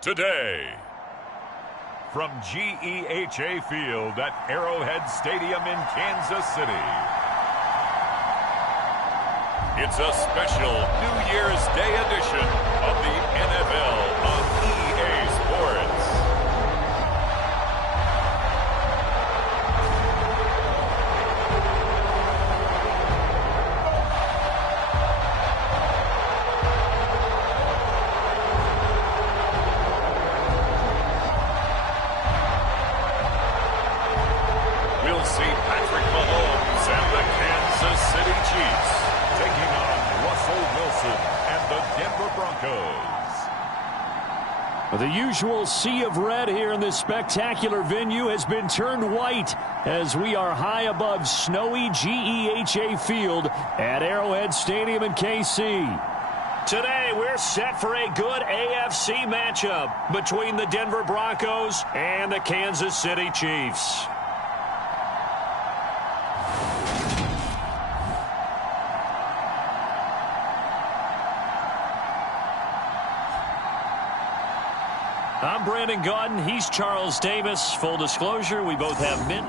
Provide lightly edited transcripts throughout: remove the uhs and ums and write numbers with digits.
today. From GEHA Field at Arrowhead Stadium in Kansas City, it's a special New Year's Day edition of the NFL on EA Sports. We'll see Patrick Mahomes and the Kansas City Chiefs taking on Russell Wilson and the Denver Broncos. The usual sea of red here in this spectacular venue has been turned white as we are high above snowy GEHA Field at Arrowhead Stadium in KC. Today, we're set for a good AFC matchup between the Denver Broncos and the Kansas City Chiefs. I'm Brandon Gaudin. He's Charles Davis. Full disclosure, we both have men.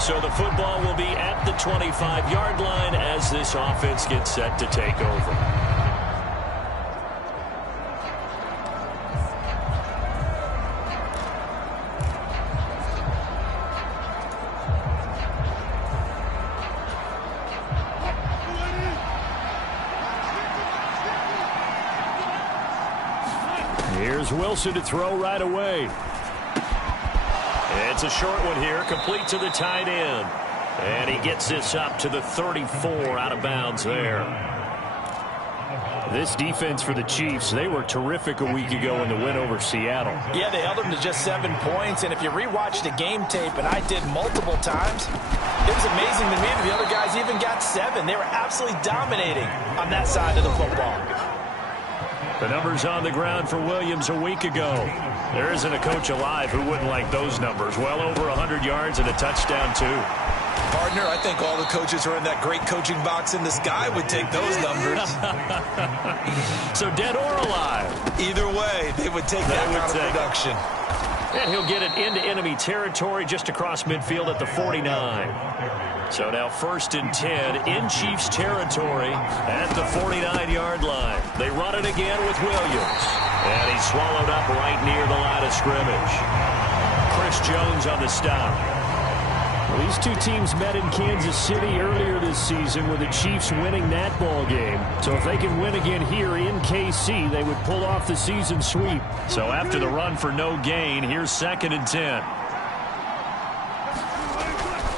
So the football will be at the 25-yard line as this offense gets set to take over. Here's Wilson to throw right away. It's a short one here, complete to the tight end. And he gets this up to the 34, out of bounds there. This defense for the Chiefs, they were terrific a week ago in the win over Seattle. Yeah, they held them to just 7 points. And if you rewatch the game tape, and I did multiple times, it was amazing to me that the other guys even got 7. They were absolutely dominating on that side of the football. The numbers on the ground for Williams a week ago. There isn't a coach alive who wouldn't like those numbers. Well over 100 yards and a touchdown, too. Partner, I think all the coaches who are in that great coaching box in the sky would take those numbers. So dead or alive? Either way, they would take that kind of production. And he'll get it into enemy territory just across midfield at the 49. So now 1st and 10 in Chiefs territory at the 49-yard line. They run it again with Williams. And he's swallowed up right near the line of scrimmage. Chris Jones on the stop. Well, these two teams met in Kansas City earlier this season with the Chiefs winning that ball game. So if they can win again here in KC, they would pull off the season sweep. So after the run for no gain, here's 2nd and 10.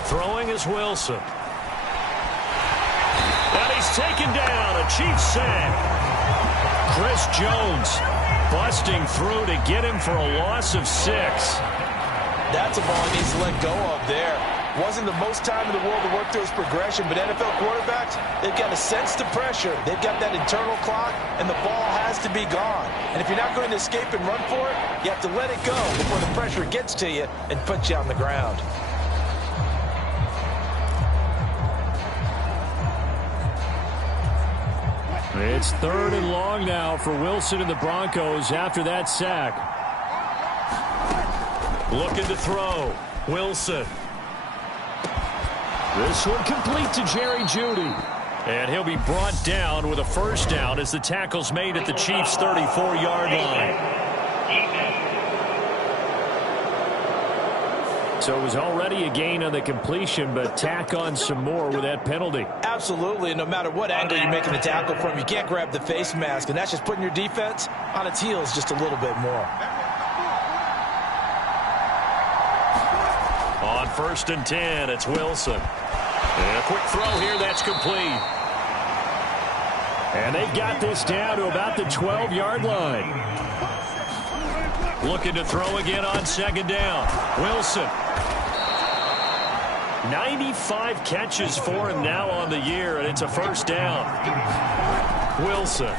Throwing is Wilson. And he's taken down. A Chiefs sack. Chris Jones busting through to get him for a loss of 6. That's a ball he needs to let go of there. Wasn't the most time in the world to work through his progression, but NFL quarterbacks, they've got to sense the pressure. They've got that internal clock, and the ball has to be gone. And if you're not going to escape and run for it, you have to let it go before the pressure gets to you and puts you on the ground. It's 3rd and long now for Wilson and the Broncos after that sack. Looking to throw. Wilson. This one complete to Jerry Jeudy. And he'll be brought down with a 1st down as the tackle's made at the Chiefs' 34-yard line. So it was already a gain on the completion, but tack on some more with that penalty. Absolutely, and no matter what angle you're making the tackle from, you can't grab the face mask, and that's just putting your defense on its heels just a little bit more. On 1st and 10, it's Wilson. And a quick throw here, that's complete. And they've got this down to about the 12-yard line. Looking to throw again on 2nd down. Wilson. 95 catches for him now on the year, and it's a 1st down. Wilson.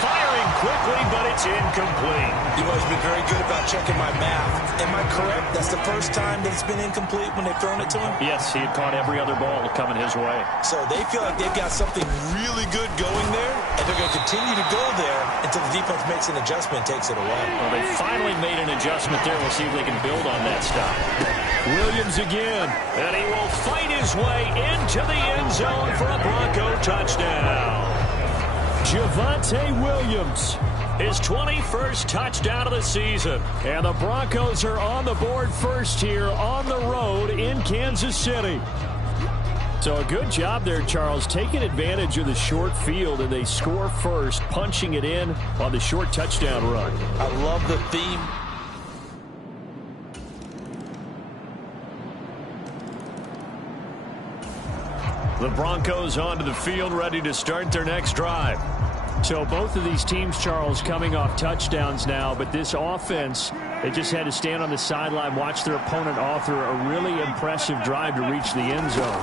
Firing quickly, but it's incomplete. You know, always been very good about checking my math. Am I correct? That's the first time that it's been incomplete when they've thrown it to him? Yes, he had caught every other ball coming his way. So they feel like they've got something really good going there, and they're going to continue to go there until the defense makes an adjustment and takes it away. Well, they finally made an adjustment there. We'll see if they can build on that stop. Williams again, and he will fight his way into the end zone for a Bronco touchdown. Javonte Williams, his 21st touchdown of the season. And the Broncos are on the board first here on the road in Kansas City. So a good job there, Charles, taking advantage of the short field, and they score first, punching it in on the short touchdown run. I love the theme. The Broncos onto the field, ready to start their next drive. So both of these teams, Charles, coming off touchdowns now, but this offense, they just had to stand on the sideline, watch their opponent author a really impressive drive to reach the end zone.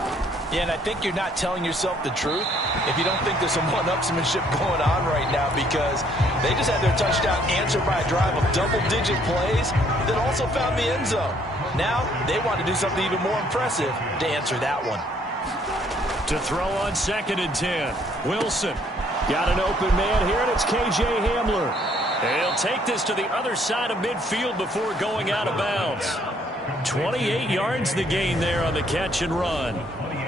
Yeah, and I think you're not telling yourself the truth if you don't think there's some one-upsmanship going on right now, because they just had their touchdown answered by a drive of double-digit plays that also found the end zone. Now they want to do something even more impressive to answer that one. To throw on 2nd and 10, Wilson. Got an open man here, and it's K.J. Hamler. He'll take this to the other side of midfield before going out of bounds. 28 yards the gain there on the catch and run.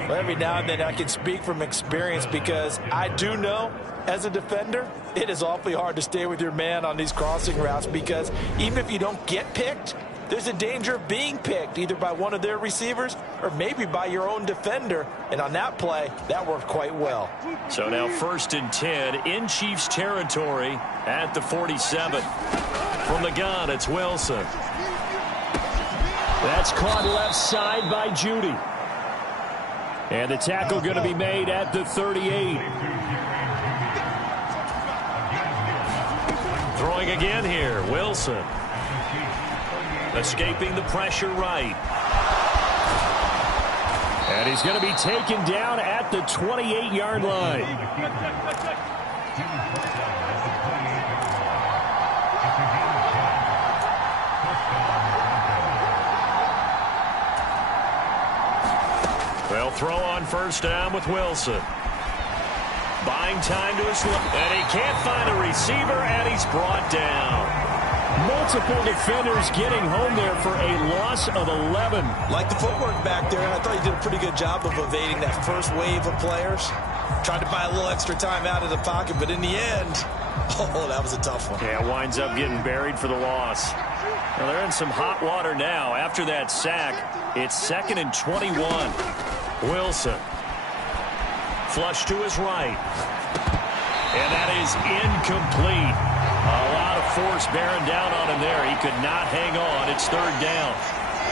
Well, every now and then I can speak from experience, because I do know, as a defender, it is awfully hard to stay with your man on these crossing routes, because even if you don't get picked, there's a danger of being picked either by one of their receivers or maybe by your own defender. And on that play, that worked quite well. So now 1st and 10 in Chiefs territory at the 47. From the gun, it's Wilson. That's caught left side by Judy. And the tackle going to be made at the 38. Throwing again here, Wilson. Escaping the pressure right. And he's going to be taken down at the 28-yard line. They'll throw on 1st down with Wilson. Buying time to his left. And he can't find a receiver, and he's brought down. Multiple defenders getting home there for a loss of 11. Like the footwork back there, and I thought he did a pretty good job of evading that first wave of players. Tried to buy a little extra time out of the pocket, but in the end, oh, that was a tough one. Yeah, winds up getting buried for the loss. Well, they're in some hot water now. After that sack, it's 2nd and 21. Wilson. Flush to his right. And that is incomplete. A lot of force bearing down on him there. He could not hang on. It's 3rd down.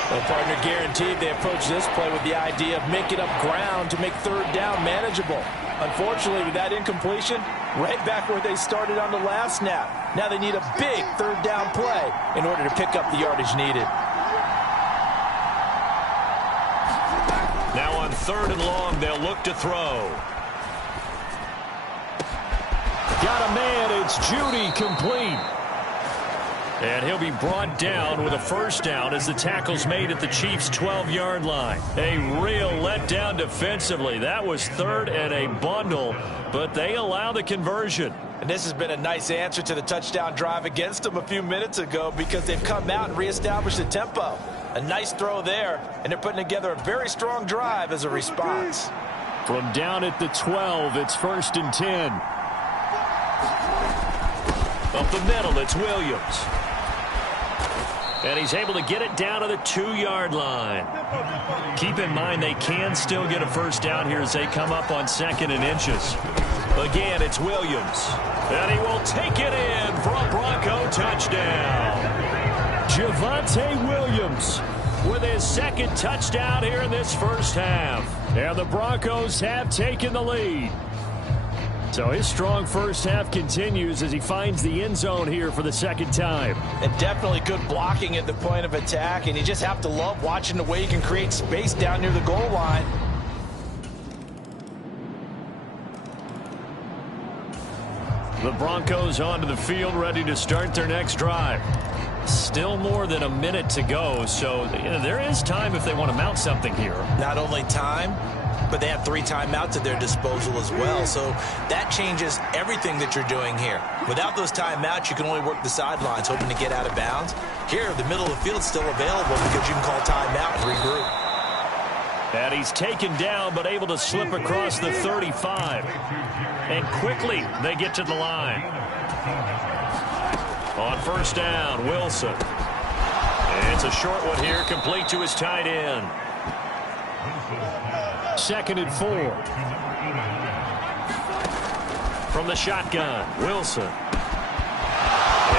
Well, partner, guaranteed they approach this play with the idea of making up ground to make 3rd down manageable. Unfortunately, with that incompletion, right back where they started on the last snap. Now they need a big 3rd down play in order to pick up the yardage needed. Now on 3rd and long, they'll look to throw. Got a man, it's Judy, complete. And he'll be brought down with a 1st down as the tackle's made at the Chiefs' 12-yard line. A real letdown defensively. That was 3rd and a bundle, but they allow the conversion. And this has been a nice answer to the touchdown drive against them a few minutes ago, because they've come out and reestablished the tempo. A nice throw there, and they're putting together a very strong drive as a response. From down at the 12, it's 1st and 10. Up the middle, it's Williams. And he's able to get it down to the 2-yard line. Keep in mind they can still get a 1st down here as they come up on 2nd and inches. Again, it's Williams. And he will take it in for a Bronco touchdown. Javonte Williams with his 2nd touchdown here in this 1st half. And the Broncos have taken the lead. So his strong 1st half continues as he finds the end zone here for the 2nd time. And definitely good blocking at the point of attack, and you just have to love watching the way you can create space down near the goal line. The Broncos onto the field, ready to start their next drive. Still more than a minute to go, so there is time if they want to mount something here. Not only time, but they have 3 timeouts at their disposal as well, so that changes everything that you're doing here. Without those timeouts, you can only work the sidelines, hoping to get out of bounds. Here, the middle of the field is still available because you can call timeout and regroup. And he's taken down, but able to slip across the 35. And quickly, they get to the line. On first down, Wilson. It's a short one here, complete to his tight end. 2nd and 4. From the shotgun, Wilson.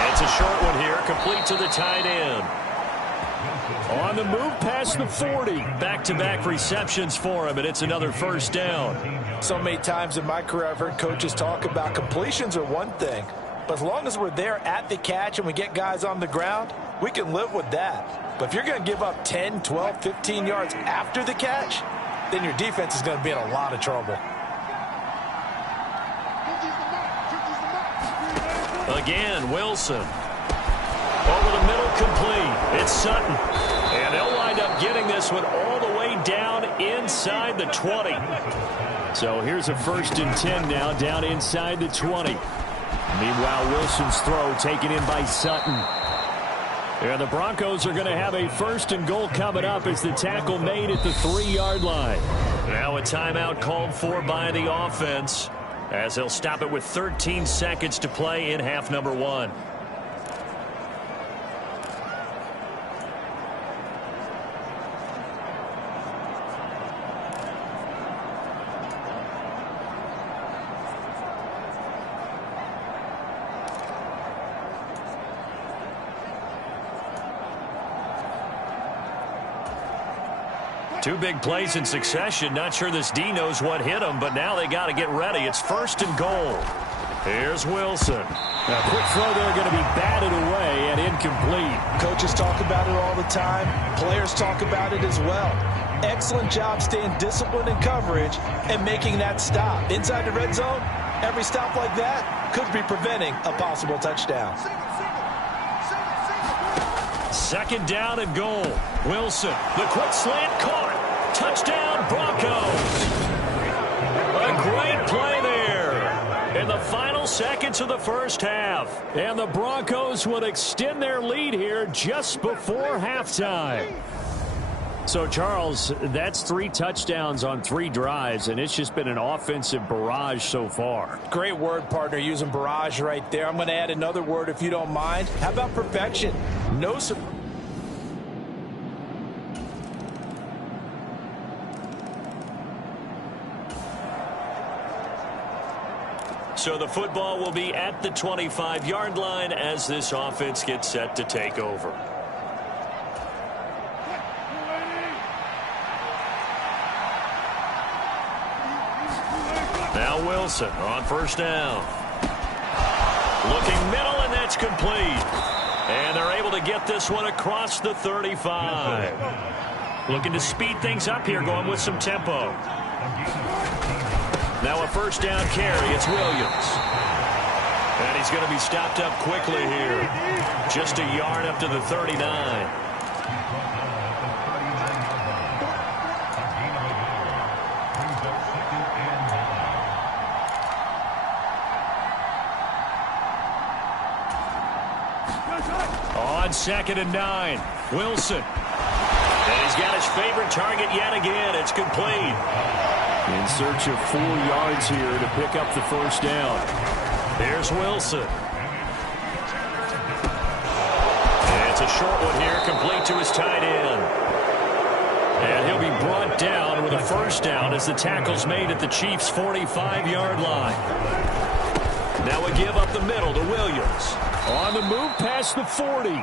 It's a short one here, complete to the tight end. On the move past the 40. Back-to-back receptions for him, and it's another first down. So many times in my career I've heard coaches talk about completions are one thing, but as long as we're there at the catch and we get guys on the ground, we can live with that. But if you're going to give up 10, 12, 15 yards after the catch, then your defense is going to be in a lot of trouble. Again, Wilson. Over the middle, complete. It's Sutton. And they'll wind up getting this one all the way down inside the 20. So here's a 1st and 10 now, down inside the 20. Meanwhile, Wilson's throw taken in by Sutton. And the Broncos are going to have a 1st and goal coming up as the tackle made at the 3-yard line. Now a timeout called for by the offense, as they'll stop it with 13 seconds to play in half number 1. Two big plays in succession. Not sure this D knows what hit him, but now they got to get ready. It's 1st and goal. Here's Wilson. A quick throw there, going to be batted away and incomplete. Coaches talk about it all the time. Players talk about it as well. Excellent job staying disciplined in coverage and making that stop. Inside the red zone, every stop like that could be preventing a possible touchdown. 2nd down and goal. Wilson, the quick slant caught. Touchdown, Broncos. A great play there in the final seconds of the first half. And the Broncos would extend their lead here just before halftime. So, Charles, that's 3 touchdowns on 3 drives, and it's just been an offensive barrage so far. Great word, partner, using barrage right there. I'm going to add another word if you don't mind. How about perfection? No surprise. So the football will be at the 25-yard line as this offense gets set to take over. Now Wilson on first down. Looking middle, and that's complete. And they're able to get this one across the 35. Looking to speed things up here, going with some tempo. Now a first down carry. It's Williams. And he's going to be stopped up quickly here. Just a yard up to the 39. On 2nd and 9, Wilson. And he's got his favorite target yet again. It's complete. In search of 4 yards here to pick up the first down. Here's Wilson. It's a short one here, complete to his tight end. And he'll be brought down with a first down as the tackle's made at the Chiefs' 45-yard line. Now a give up the middle to Williams. On the move past the 40.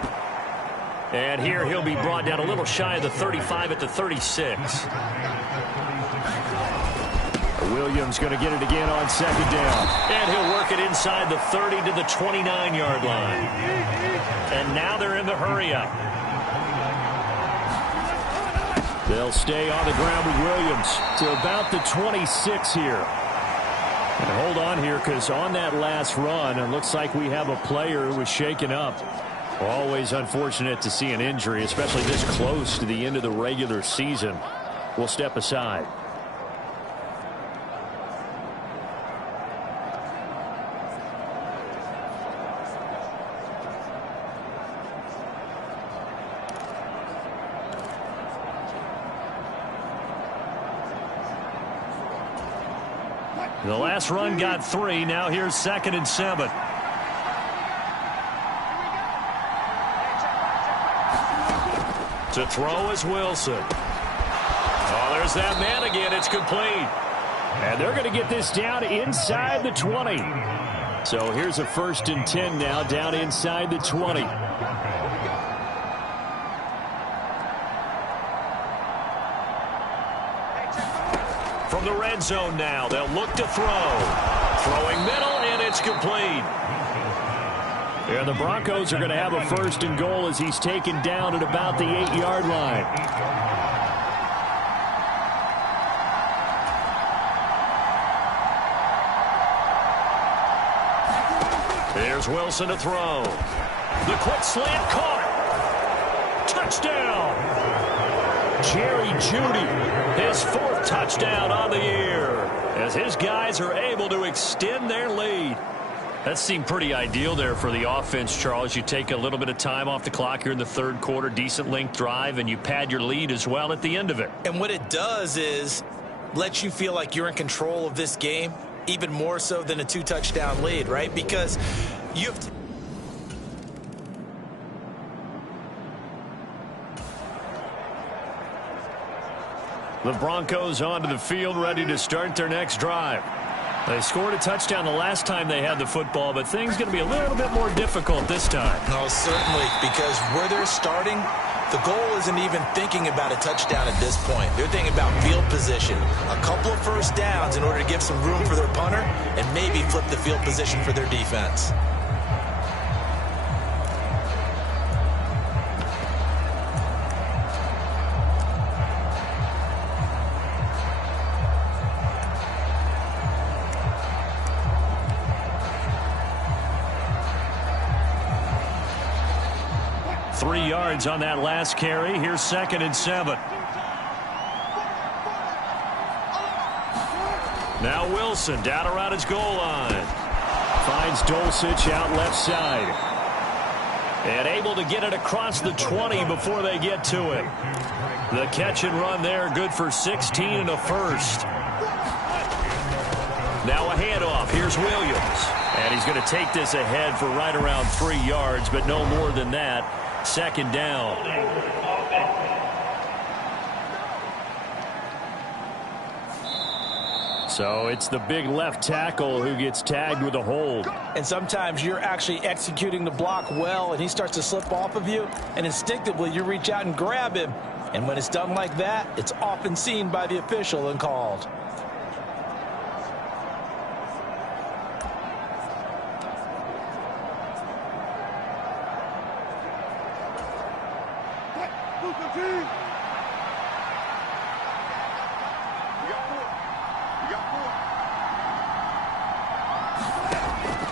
And here he'll be brought down a little shy of the 35 at the 36. Williams going to get it again on 2nd down. And he'll work it inside the 30 to the 29-yard line. And now they're in the hurry-up. They'll stay on the ground with Williams to about the 26 here. And hold on here, because on that last run, it looks like we have a player who was shaken up. Always unfortunate to see an injury, especially this close to the end of the regular season. We'll step aside. The last run got 3. Now here's 2nd and 7. To throw is Wilson. Oh, there's that man again. It's complete. And they're going to get this down inside the 20. So here's a 1st and 10 now, down inside the 20. From the red zone now, they'll look to throw. Throwing middle, and it's complete. And the Broncos are going to have a 1st and goal as he's taken down at about the 8-yard line. There's Wilson to throw. The quick slant caught. Touchdown. Jerry Jeudy, his 4th touchdown on the year, as his guys are able to extend their lead. That seemed pretty ideal there for the offense, Charles. You take a little bit of time off the clock here in the 3rd quarter, decent length drive, and you pad your lead as well at the end of it. And what it does is let you feel like you're in control of this game, even more so than a 2-touchdown lead, right? Because you have to... The Broncos onto the field, ready to start their next drive. They scored a touchdown the last time they had the football, but things going to be a little bit more difficult this time. No, certainly, because where they're starting, the goal isn't even thinking about a touchdown at this point. They're thinking about field position, a couple of 1st downs in order to give some room for their punter and maybe flip the field position for their defense. On that last carry. Here's 2nd and 7. Now Wilson down around his goal line. Finds Dulcich out left side. And able to get it across the 20 before they get to it. The catch and run there, good for 16 and a 1st. Now a handoff. Here's Williams. And he's going to take this ahead for right around 3 yards, but no more than that. 2nd down. So it's the big left tackle who gets tagged with a hold. And sometimes you're actually executing the block well, and he starts to slip off of you, and instinctively you reach out and grab him. And when it's done like that, it's often seen by the official and called.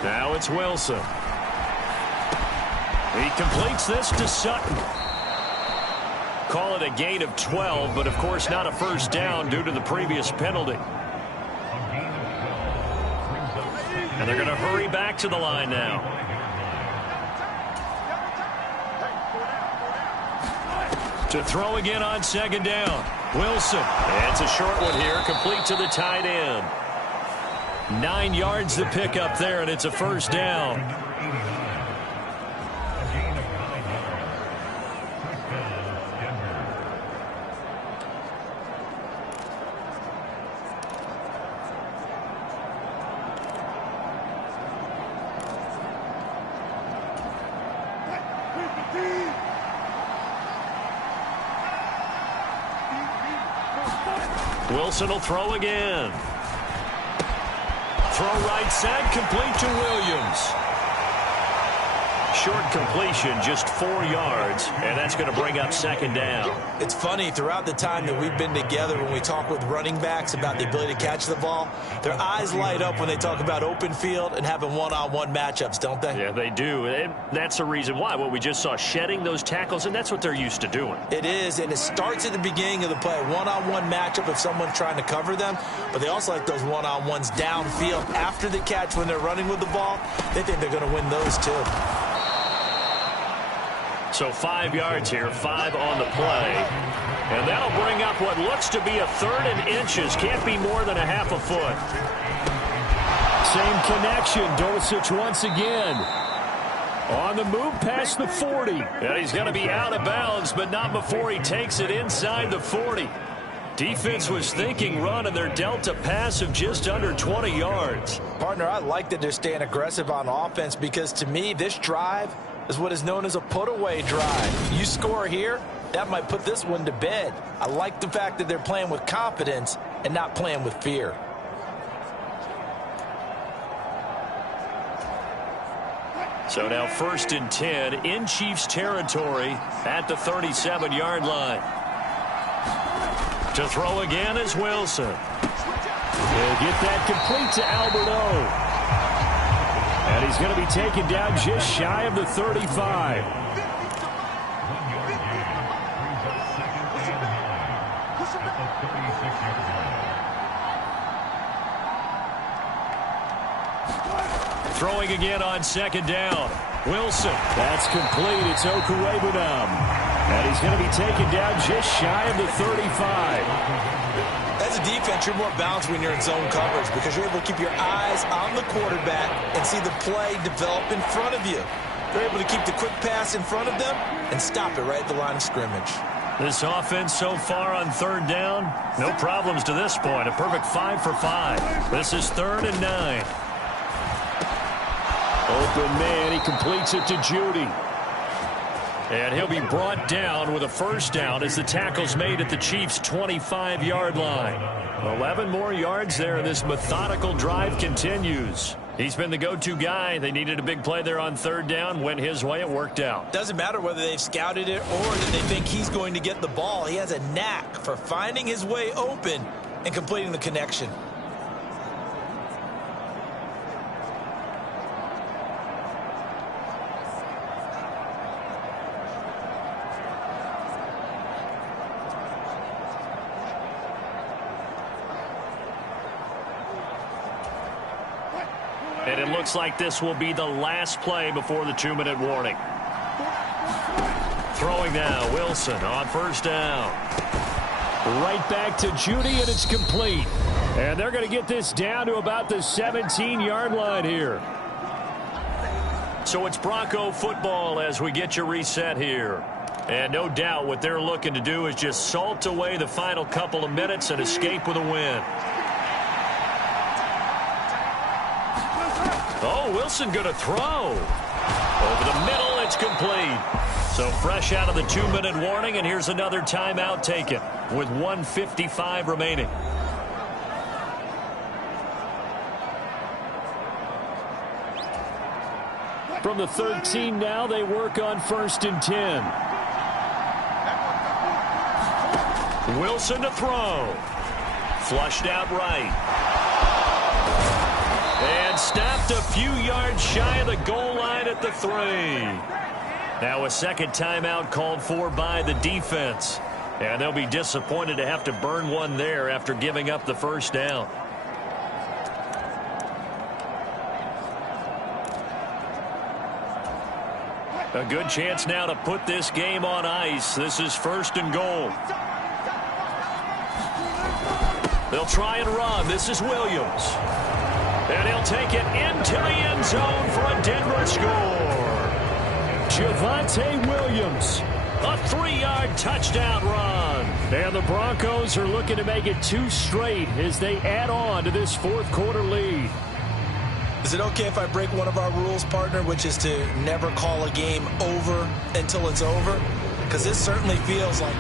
Now it's Wilson. He completes this to Sutton. Call it a gain of 12, but of course not a 1st down due to the previous penalty. And they're going to hurry back to the line now. To throw again on 2nd down. Wilson. And it's a short one here, complete to the tight end. 9 yards to pick up there, and it's a 1st down. Wilson will throw again. Throw right side, complete to Williams. short completion, just 4 yards, and that's going to bring up second down. It's funny, throughout the time that we've been together, when we talk with running backs about the ability to catch the ball, their eyes light up when they talk about open field and having one-on-one matchups, don't they? Yeah, they do. And that's the reason why. What we just saw, shedding those tackles, and that's what they're used to doing. It is, and it starts at the beginning of the play. One-on-one matchup if someone's trying to cover them, but they also like those one-on-ones downfield after the catch when they're running with the ball. They think they're going to win those too. So 5 yards here, 5 on the play. And that'll bring up what looks to be a 3rd and inches. Can't be more than a half a foot. Same connection. Dulcich once again. On the move past the 40. And he's going to be out of bounds, but not before he takes it inside the 40. Defense was thinking run, and they're dealt a pass of just under 20 yards. Partner, I like that they're staying aggressive on offense because, to me, this drive is what is known as a put-away drive. You score here, that might put this one to bed. I like the fact that they're playing with confidence and not playing with fear. So now 1st and 10 in Chiefs territory at the 37-yard line. To throw again is Wilson. They'll get that complete to Alberto. And he's going to be taken down just shy of the 35. Throwing again on 2nd down. Wilson. That's complete. It's Okuwebunam. And he's going to be taken down just shy of the 35. As a defense, you're more balanced when you're in zone coverage because you're able to keep your eyes on the quarterback and see the play develop in front of you. They're able to keep the quick pass in front of them and stop it right at the line of scrimmage. This offense so far on 3rd down, no problems to this point. A perfect 5 for 5. This is 3rd and 9. Open man, he completes it to Judy. And he'll be brought down with a 1st down as the tackle's made at the Chiefs' 25-yard line. 11 more yards there, and this methodical drive continues. He's been the go-to guy. They needed a big play there on 3rd down. Went his way. It worked out. Doesn't matter whether they've scouted it or that they think he's going to get the ball. He has a knack for finding his way open and completing the connection. And it looks like this will be the last play before the 2-minute warning. Throwing now, Wilson on 1st down. Right back to Judy, and it's complete. And they're going to get this down to about the 17-yard line here. So it's Bronco football as we get you reset here. And no doubt what they're looking to do is just salt away the final couple of minutes and escape with a win. Oh, Wilson going to throw. Over the middle, it's complete. So fresh out of the 2-minute warning, and here's another timeout taken with 1:55 remaining. From the 13 now, they work on 1st and 10. Wilson to throw. Flushed out right. And snapped a few yards shy of the goal line at the 3. Now a 2nd timeout called for by the defense. And they'll be disappointed to have to burn one there after giving up the 1st down. A good chance now to put this game on ice. This is 1st and goal. They'll try and run. This is Williams. And he'll take it into the end zone for a Denver score. Javonte Williams. A 3-yard touchdown run. And the Broncos are looking to make it 2 straight as they add on to this 4th quarter lead. Is it okay if I break one of our rules, partner, which is to never call a game over until it's over? Because this certainly feels like...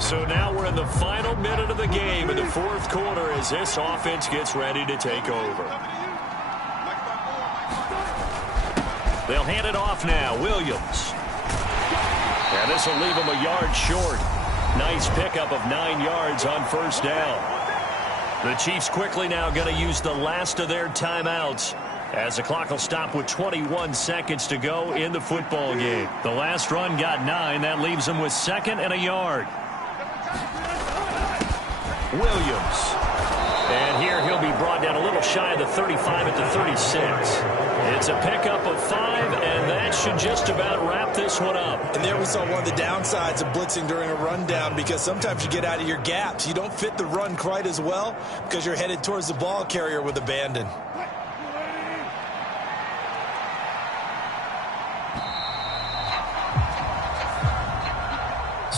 So now we're in the final minute of the game in the fourth quarter as this offense gets ready to take over. They'll hand it off now. Williams. And this will leave him a yard short. Nice pickup of 9 yards on first down. The Chiefs quickly now going to use the last of their timeouts as the clock will stop with 21 seconds to go in the football game. The last run got 9. That leaves them with 2nd and a yard. Williams. And here he'll be brought down a little shy of the 35 at the 36. It's a pickup of 5, and that should just about wrap this one up. And there we saw one of the downsides of blitzing during a rundown, because sometimes you get out of your gaps. You don't fit the run quite as well because you're headed towards the ball carrier with abandon.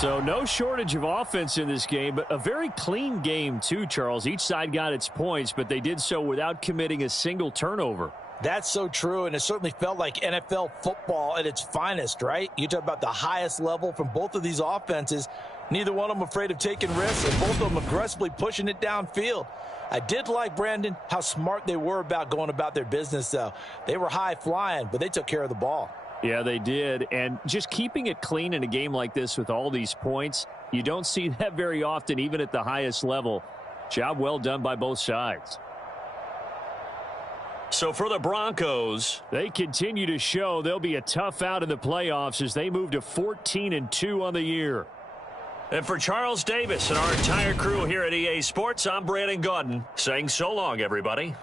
So no shortage of offense in this game, but a very clean game too, Charles. Each side got its points, but they did so without committing a single turnover. That's so true, and it certainly felt like NFL football at its finest, right? You talk about the highest level from both of these offenses. Neither one of them afraid of taking risks, and both of them aggressively pushing it downfield. I did like, Brandon, how smart they were about going about their business, though. They were high-flying, but they took care of the ball. Yeah, they did. And just keeping it clean in a game like this with all these points, you don't see that very often, even at the highest level. Job well done by both sides. So for the Broncos, they continue to show they'll be a tough out in the playoffs as they move to 14-2 on the year. And for Charles Davis and our entire crew here at EA Sports, I'm Brandon Gaudin saying so long, everybody.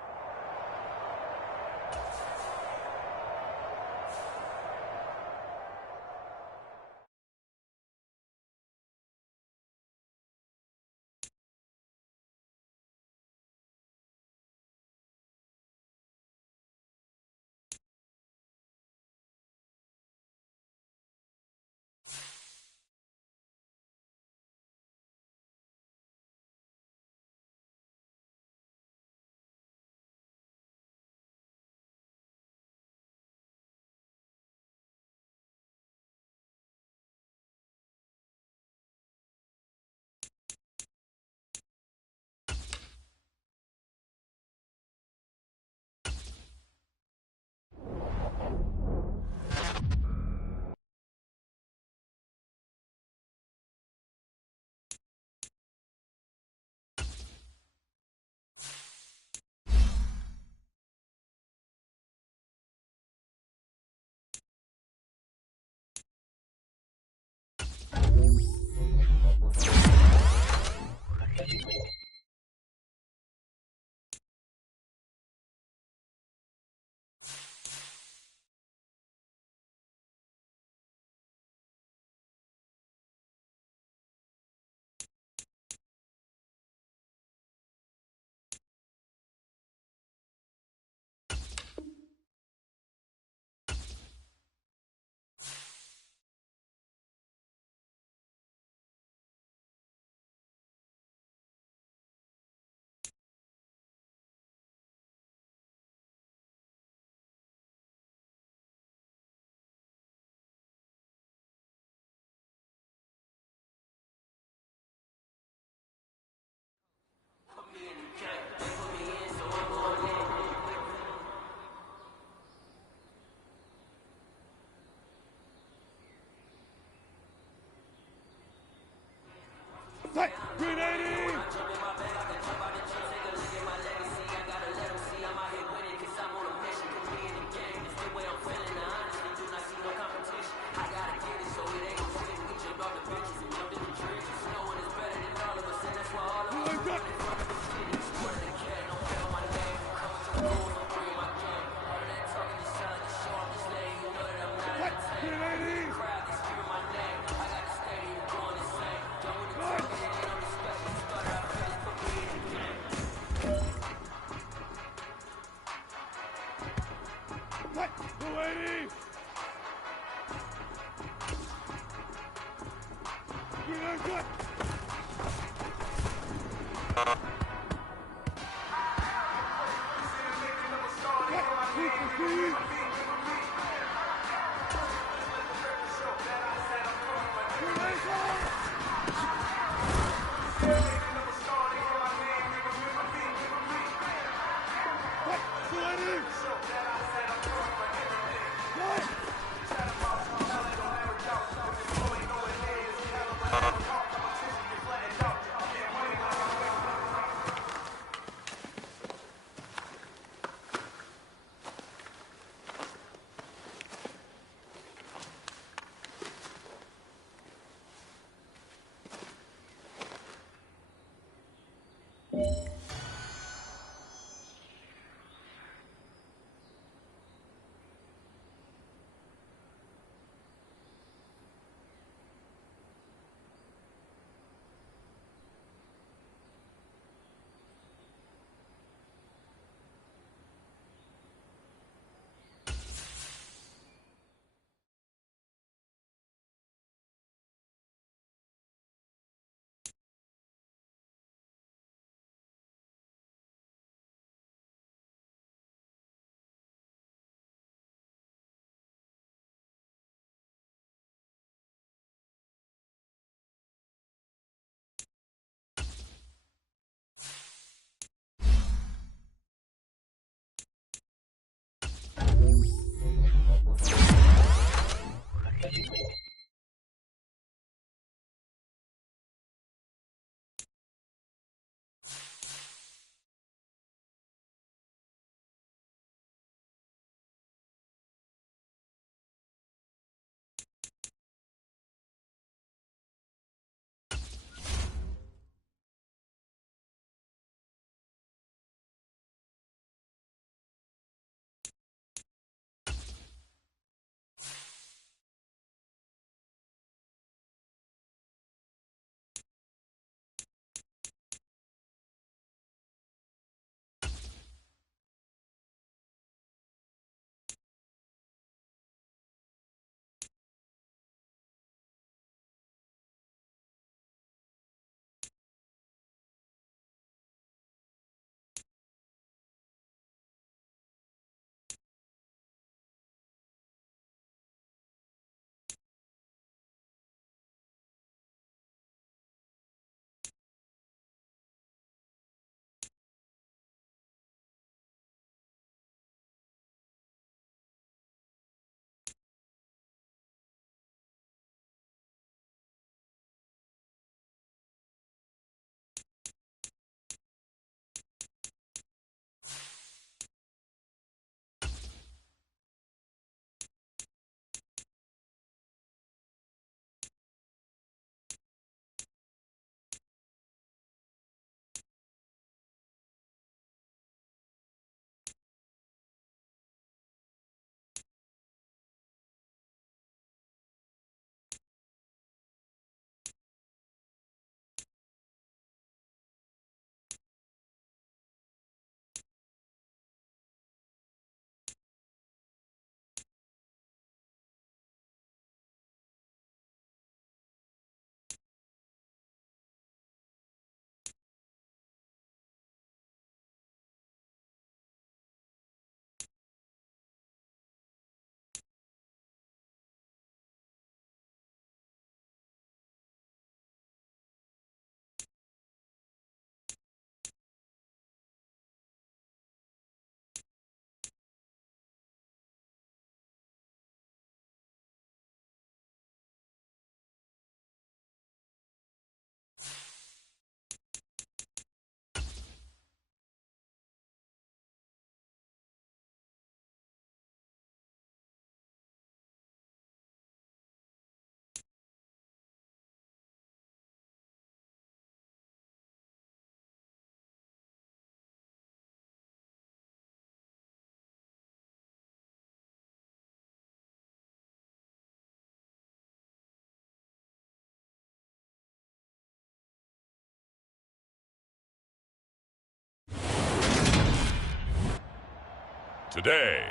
Today,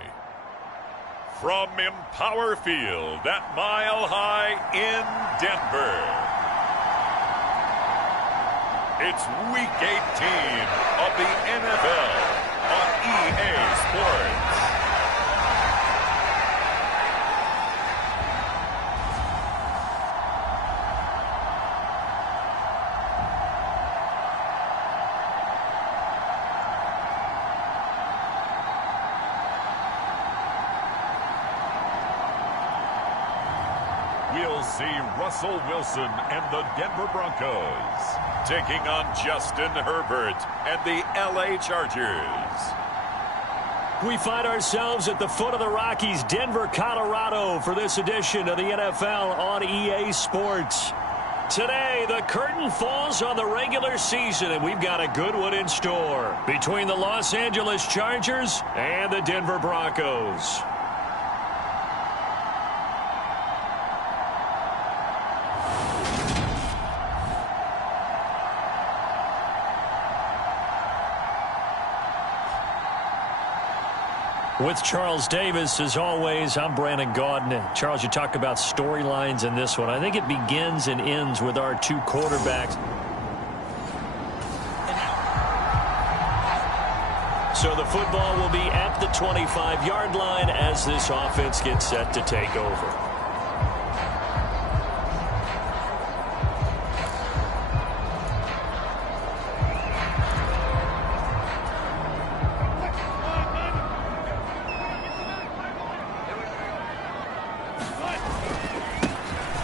from Empower Field at Mile High in Denver, it's Week 18 of the NFL on EA Sports. We'll see Russell Wilson and the Denver Broncos taking on Justin Herbert and the LA Chargers. We find ourselves at the foot of the Rockies, Denver, Colorado, for this edition of the NFL on EA Sports. Today, the curtain falls on the regular season, and we've got a good one in store between the Los Angeles Chargers and the Denver Broncos. With Charles Davis, as always, I'm Brandon Gaudin. Charles, you talk about storylines in this one. I think it begins and ends with our two quarterbacks. So the football will be at the 25-yard line as this offense gets set to take over.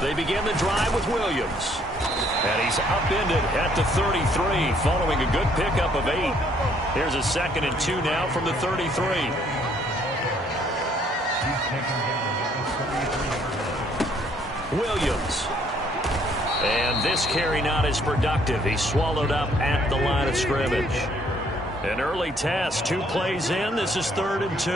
They begin the drive with Williams. And he's upended at the 33 following a good pickup of 8. Here's a 2nd and 2 now from the 33. Williams. And this carry not as productive. He's swallowed up at the line of scrimmage. An early test. 2 plays in. This is 3rd and 2.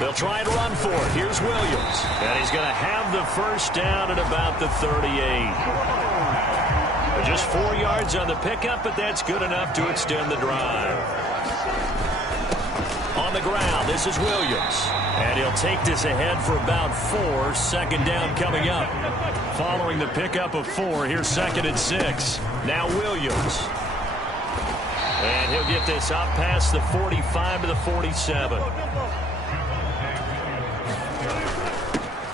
They'll try and run for it. Here's Williams. And he's going to have the first down at about the 38. Just 4 yards on the pickup, but that's good enough to extend the drive. On the ground, this is Williams. And he'll take this ahead for about 4. 2nd down coming up. Following the pickup of 4, here's 2nd and 6. Now Williams. And he'll get this up past the 45 to the 47.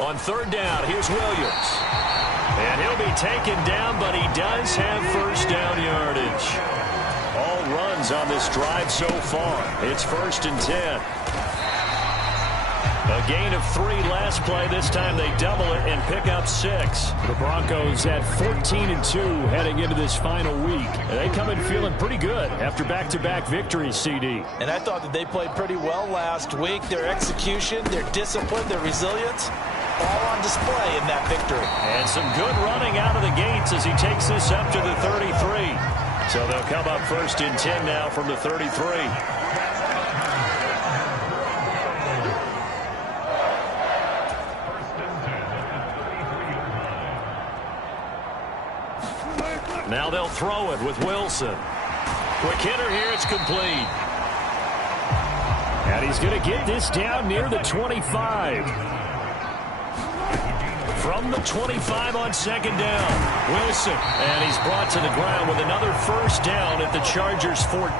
On 3rd down, here's Williams. And he'll be taken down, but he does have first down yardage. All runs on this drive so far. It's 1st and 10. A gain of 3 last play. This time they double it and pick up 6. The Broncos at 14-2 heading into this final week. And they come in feeling pretty good after back-to-back victories, CD. And I thought that they played pretty well last week. Their execution, their discipline, their resilience, all on display in that victory. And some good running out of the gates as he takes this up to the 33. So they'll come up 1st and 10 now from the 33. Now they'll throw it with Wilson. Quick hitter here, it's complete. And he's going to get this down near the 25. From the 25 on 2nd down, Wilson. And he's brought to the ground with another first down at the Chargers' 14.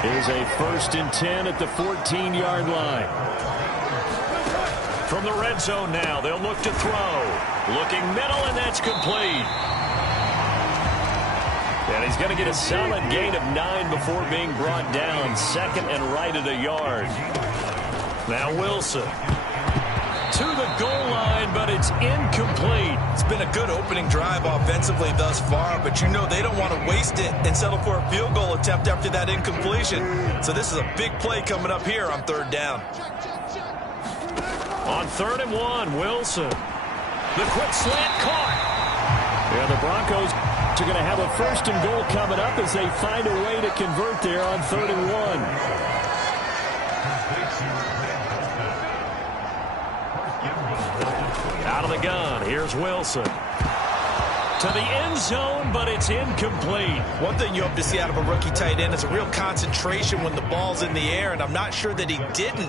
Here's a 1st and 10 at the 14-yard line. From the red zone now, they'll look to throw. Looking middle, and that's complete. And he's going to get a solid gain of 9 before being brought down. 2nd and right at a yard. Now Wilson. To the goal line, but it's incomplete. It's been a good opening drive offensively thus far, but you know they don't want to waste it and settle for a field goal attempt after that incompletion. So this is a big play coming up here on 3rd down. On 3rd and 1, Wilson. The quick slant caught. Yeah, the Broncos are going to have a 1st and goal coming up as they find a way to convert there on 3rd and 1. Out of the gun, here's Wilson. To to the end zone, but it's incomplete. One thing you hope to see out of a rookie tight end is a real concentration when the ball's in the air, and I'm not sure that he didn't,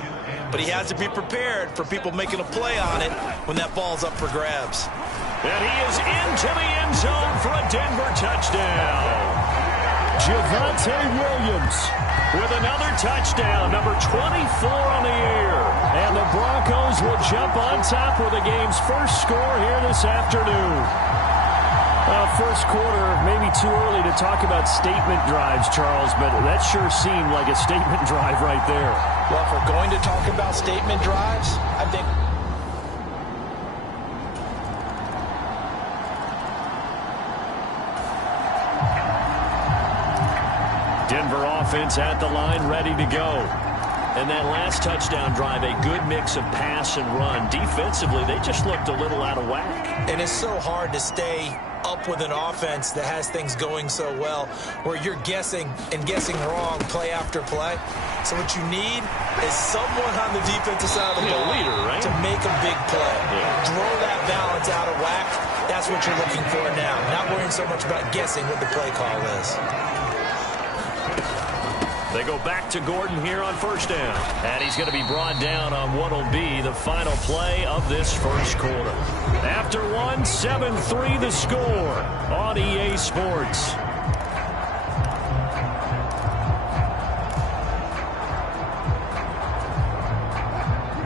but he has to be prepared for people making a play on it when that ball's up for grabs. And he is into the end zone for a Denver touchdown. Javonte Williams with another touchdown, number 24 on the year. And the Broncos will jump on top with the game's first score here this afternoon. First quarter, maybe too early to talk about statement drives, Charles, but that sure seemed like a statement drive right there. Well, if we're going to talk about statement drives, I think... Denver offense at the line, ready to go. And that last touchdown drive, a good mix of pass and run. Defensively, they just looked a little out of whack. And it's so hard to stay up with an offense that has things going so well, where you're guessing and guessing wrong play after play. So what you need is someone on the defensive side of the ball leader, right? to make a big play. Throw that balance out of whack. That's what you're looking for now. Not worrying so much about guessing what the play call is. They go back to Gordon here on first down. And he's going to be brought down on what will be the final play of this first quarter. After one, 7-3 the score on EA Sports.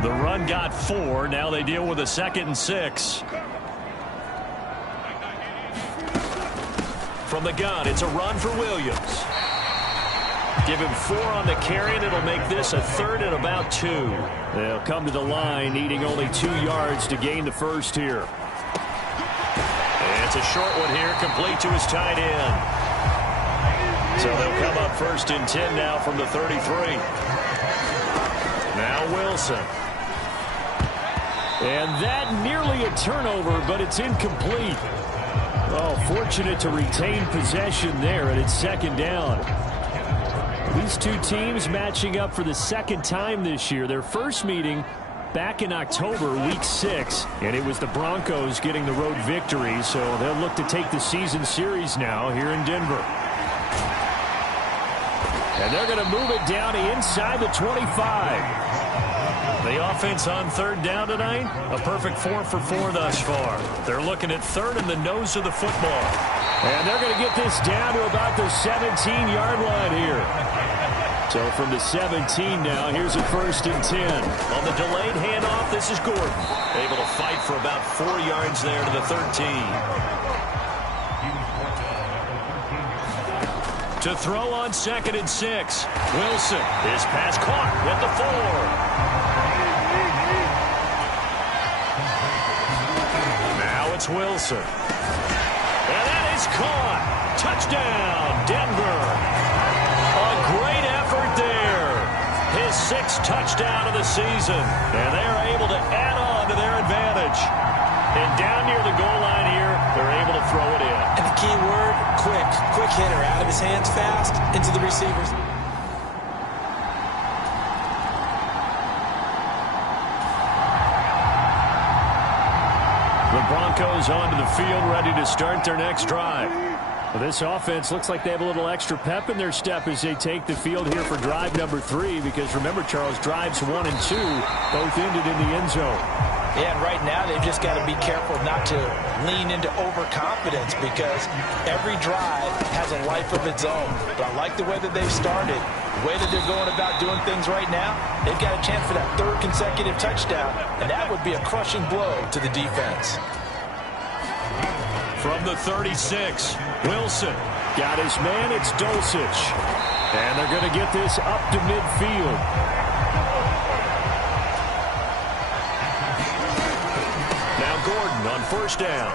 The run got 4. Now they deal with a 2nd and 6. From the gun, it's a run for Williams. Give him 4 on the carry, and it'll make this a 3rd and about 2. They'll come to the line, needing only 2 yards to gain the first here. And it's a short one here, complete to his tight end. So they'll come up 1st and 10 now from the 33. Now Wilson. And that nearly a turnover, but it's incomplete. Oh, fortunate to retain possession there, and it's 2nd down. These two teams matching up for the 2nd time this year. Their first meeting back in October, week 6, and it was the Broncos getting the road victory, so they'll look to take the season series now here in Denver. And they're going to move it down inside the 25. The offense on 3rd down tonight, a perfect 4 for 4 thus far. They're looking at 3rd in the nose of the football. And they're going to get this down to about the 17-yard line here. So from the 17 now, here's a 1st and 10. On the delayed handoff, this is Gordon. Able to fight for about 4 yards there to the 13. To throw on 2nd and 6. Wilson. His pass caught at the 4. Now it's Wilson. And that is caught. Touchdown, Denver. A great effort there. His 6th touchdown of the season. And they're able to add on to their advantage. And down near the goal line here, they're able to throw it in. And the key word, quick. Quick hitter, out of his hands fast, into the receivers. The Broncos onto the field, ready to start their next drive. Well, this offense looks like they have a little extra pep in their step as they take the field here for drive number 3, because remember, Charles, drives 1 and 2 both ended in the end zone. Yeah, and right now they've just got to be careful not to lean into overconfidence, because every drive has a life of its own. But I like the way that they've started, the way that they're going about doing things right now. They've got a chance for that 3rd consecutive touchdown, and that would be a crushing blow to the defense. From the 36, Wilson. Got his man, it's Dulcich. And they're going to get this up to midfield. Now Gordon on 1st down.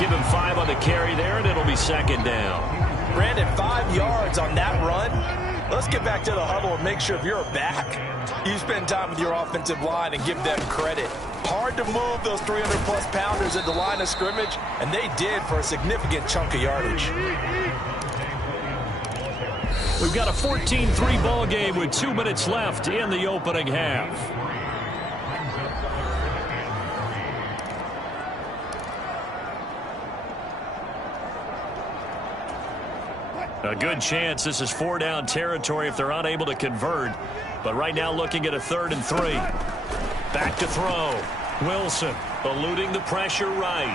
Give him 5 on the carry there, and it'll be 2nd down. Brandon, 5 yards on that run. Let's get back to the huddle and make sure if you're a back, you spend time with your offensive line and give them credit. Hard to move those 300-plus pounders at the line of scrimmage, and they did for a significant chunk of yardage. We've got a 14-3 ball game with 2 minutes left in the opening half. A good chance this is 4-down territory if they're unable to convert. But right now looking at a 3rd and 3. Back to throw. Wilson eluding the pressure right.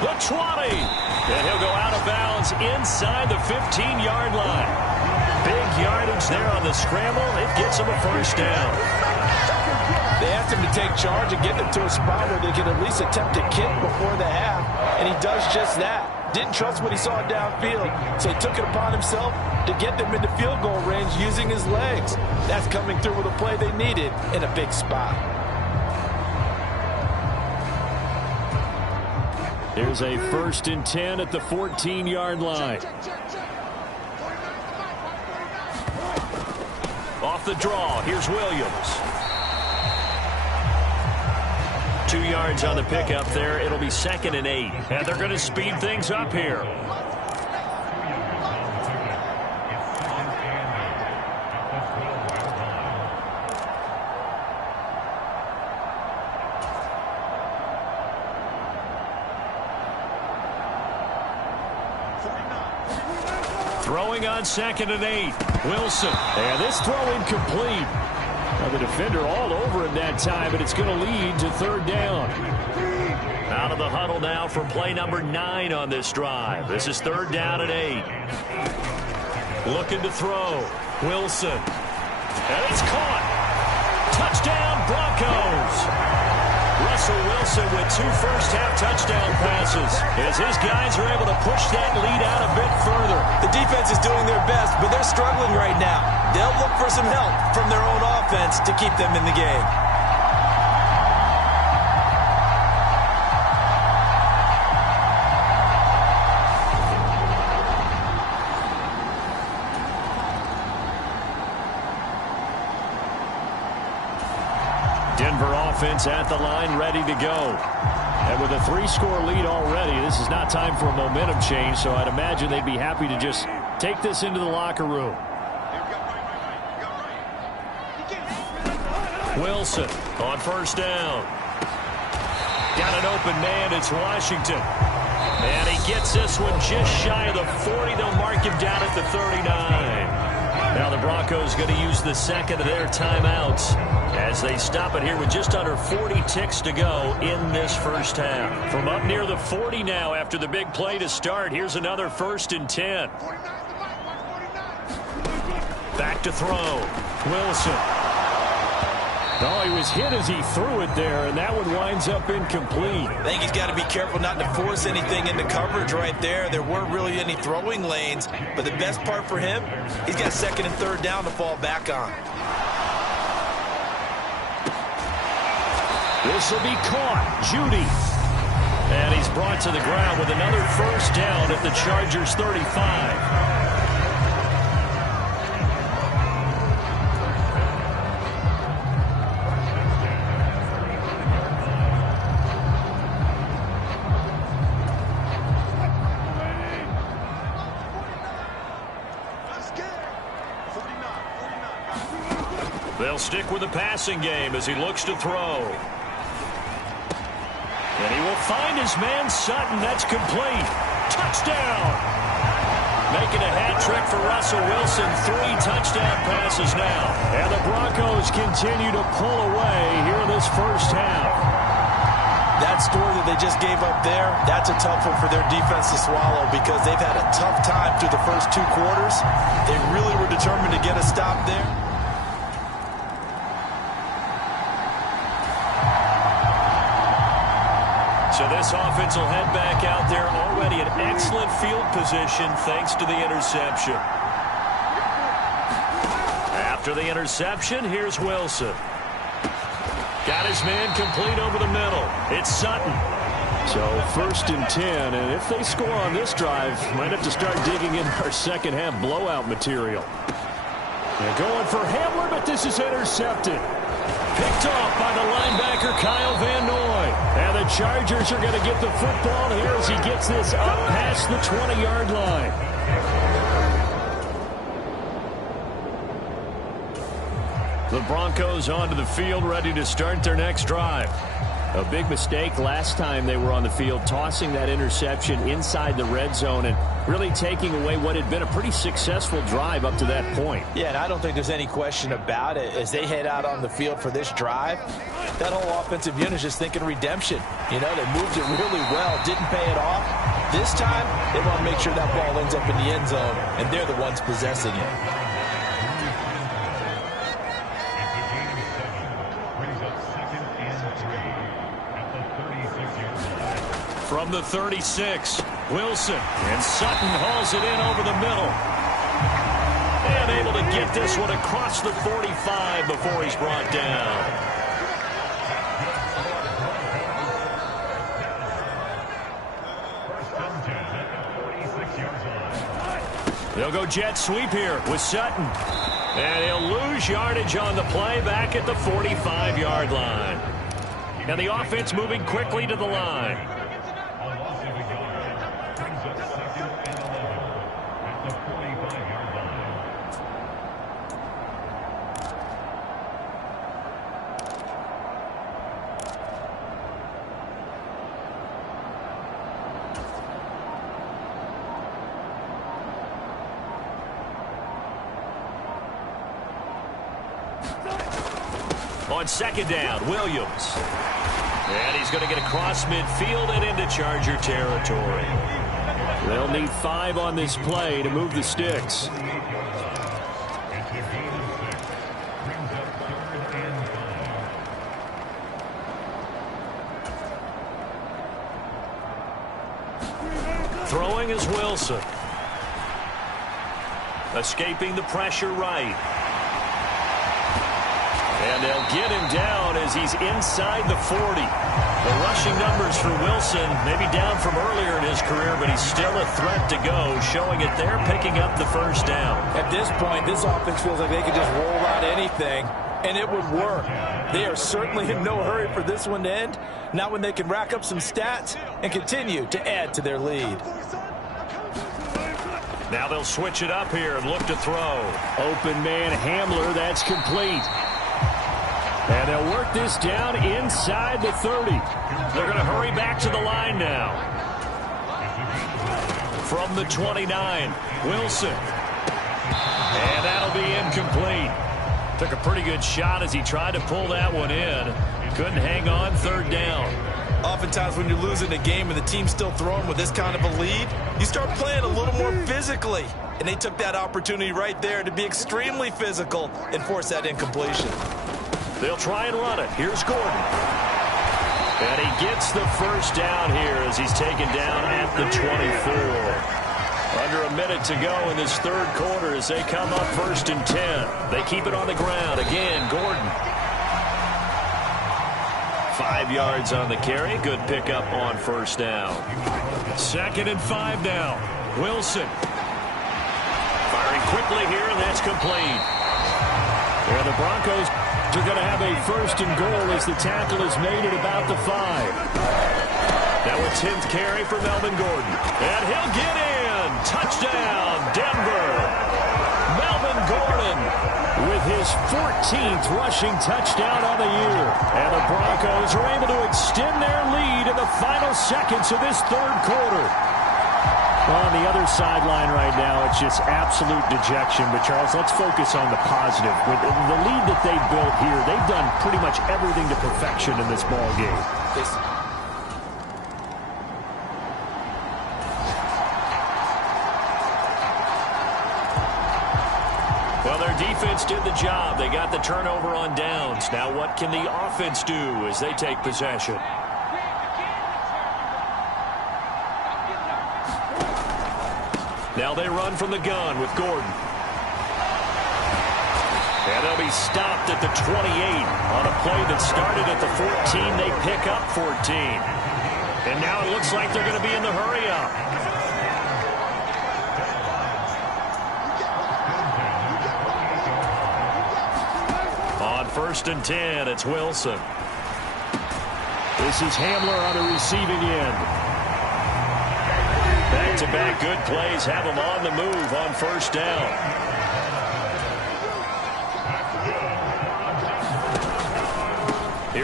The 20. And he'll go out of bounds inside the 15-yard line. Big yardage there on the scramble. It gets him a 1st down. They asked him to take charge and get them to a spot where they could at least attempt a kick before the half, and he does just that. Didn't trust what he saw downfield, so he took it upon himself to get them into field goal range using his legs. That's coming through with a play they needed in a big spot. There's a 1st and 10 at the 14-yard line. Off the draw, here's Williams. 2 yards on the pickup there. It'll be 2nd and 8. And they're going to speed things up here. Throwing on 2nd and 8. Wilson. And this throw incomplete. Now the defender all over him that time, but it's going to lead to 3rd down. Out of the huddle now for play number 9 on this drive. This is 3rd down and 8. Looking to throw. Wilson. And it's caught. Touchdown, Broncos. Russell Wilson with 2 first-half touchdown passes as his guys are able to push that lead out a bit further. The defense is doing their best, but they're struggling right now. They'll look for some help from their own offense to keep them in the game. Denver offense at the line, ready to go. And with a 3-score lead already, this is not time for a momentum change, so I'd imagine they'd be happy to just take this into the locker room. Wilson on 1st down. Got an open man. It's Washington. And he gets this one just shy of the 40. They'll mark him down at the 39. Now the Broncos going to use the 2nd of their timeouts as they stop it here with just under 40 ticks to go in this 1st half. From up near the 40 now after the big play to start, here's another 1st and 10. Back to throw. Wilson. Oh, he was hit as he threw it there, and that one winds up incomplete. I think he's got to be careful not to force anything into coverage right there. There weren't really any throwing lanes, but the best part for him, he's got 2nd and 3rd down to fall back on. This will be caught. Judy. And he's brought to the ground with another 1st down at the Chargers' 35. They'll stick with the passing game as he looks to throw. And he will find his man Sutton. That's complete. Touchdown. Making a hat trick for Russell Wilson. 3 touchdown passes now. And the Broncos continue to pull away here in this 1st half. That score that they just gave up there, that's a tough one for their defense to swallow because they've had a tough time through the first 2 quarters. They really were determined to get a stop there. So this offense will head back out there already in excellent field position thanks to the interception. After the interception, here's Wilson. Got his man complete over the middle. It's Sutton. So 1st and 10, and if they score on this drive, might have to start digging in our 2nd half blowout material. They're going for Hamler, but this is intercepted. Picked off by the linebacker Kyle Van Noy. And the Chargers are going to get the football here as he gets this up past the 20-yard line. The Broncos onto the field ready to start their next drive. A big mistake last time they were on the field, tossing that interception inside the red zone and really taking away what had been a pretty successful drive up to that point. Yeah, and I don't think there's any question about it. As they head out on the field for this drive, that whole offensive unit is just thinking redemption. You know, they moved it really well, didn't pay it off. This time, they want to make sure that ball ends up in the end zone, and they're the ones possessing it. From the 36, Wilson, and Sutton hauls it in over the middle. And able to get this one across the 45 before he's brought down. They'll go jet sweep here with Sutton. And he'll lose yardage on the play back at the 45-yard line. And the offense moving quickly to the line. On second down, Williams. And he's going to get across midfield and into Charger territory. They'll need 5 on this play to move the sticks. Throwing is Wilson. Escaping the pressure right. And they'll get him down as he's inside the 40. The rushing numbers for Wilson maybe down from earlier in his career, but he's still a threat to go, showing it there, picking up the first down. At this point, this offense feels like they could just roll out anything, and it would work. They are certainly in no hurry for this one to end, not when they can rack up some stats and continue to add to their lead. Now they'll switch it up here and look to throw. Open man Hamler, that's complete. And they'll work this down inside the 30. They're going to hurry back to the line now. From the 29, Wilson. And that'll be incomplete. Took a pretty good shot as he tried to pull that one in. Couldn't hang on, third down. Oftentimes when you're losing a game and the team's still throwing with this kind of a lead, you start playing a little more physically. And they took that opportunity right there to be extremely physical and force that incompletion. They'll try and run it. Here's Gordon. And he gets the first down here as he's taken down at the 24. Under a minute to go in this third quarter as they come up 1st and 10. They keep it on the ground. Again, Gordon. 5 yards on the carry. Good pickup on first down. 2nd and 5 now. Wilson. Firing quickly here, and that's complete. Yeah, the Broncos are going to have a 1st and goal as the tackle is made at about the 5. Now a 10th carry for Melvin Gordon. And he'll get in. Touchdown, Denver. Melvin Gordon with his 14th rushing touchdown on the year. And the Broncos are able to extend their lead in the final seconds of this third quarter. Well, on the other sideline right now, it's just absolute dejection. But, Charles, let's focus on the positive. With the lead that they built here, they've done pretty much everything to perfection in this ball game. Well, their defense did the job. They got the turnover on downs. Now what can the offense do as they take possession? Now they run from the gun with Gordon. And they'll be stopped at the 28 on a play that started at the 14. They pick up 14. And now it looks like they're going to be in the hurry up. On 1st and 10, it's Wilson. This is Hamler on the receiving end. Back-to-back good plays have them on the move on 1st down.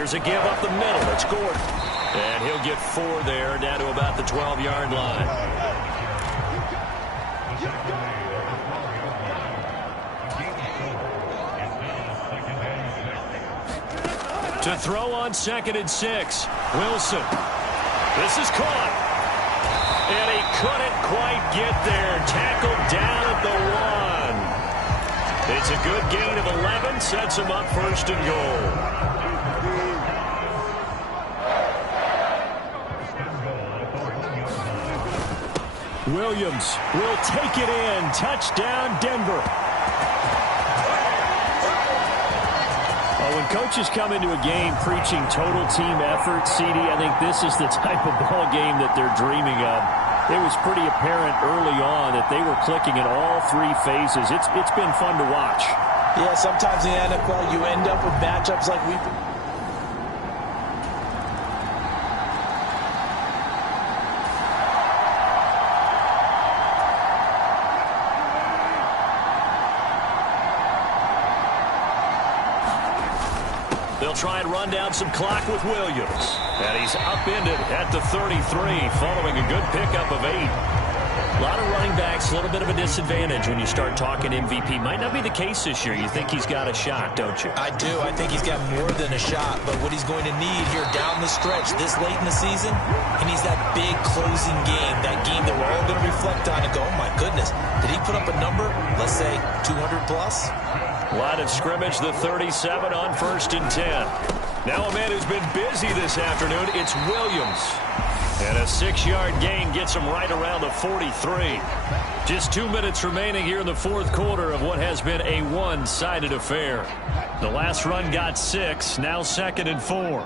Here's a give up the middle. It's Gordon. And he'll get 4 there, down to about the 12-yard line. To throw on 2nd and 6. Wilson. This is caught. And he couldn't quite get there. Tackled down at the 1. It's a good gain of 11. Sets him up 1st and goal. Williams will take it in. Touchdown, Denver. Well, when coaches come into a game preaching total team effort, CD, I think this is the type of ball game that they're dreaming of. It was pretty apparent early on that they were clicking in all 3 phases. It's been fun to watch. Yeah, sometimes in the NFL you end up with matchups like we've They'll try and run down some clock with Williams. And he's upended at the 33 following a good pickup of 8. A lot of running backs, a little bit of a disadvantage when you start talking MVP. Might not be the case this year. You think he's got a shot, don't you? I do. I think he's got more than a shot. But what he's going to need here down the stretch this late in the season, he needs that big closing game, that game that we're all going to reflect on and go, oh, my goodness, did he put up a number, let's say 200 plus? Line of scrimmage, the 37 on 1st and 10. Now a man who's been busy this afternoon, it's Williams. And a 6-yard gain gets him right around the 43. Just 2 minutes remaining here in the 4th quarter of what has been a one-sided affair. The last run got 6, now 2nd and 4.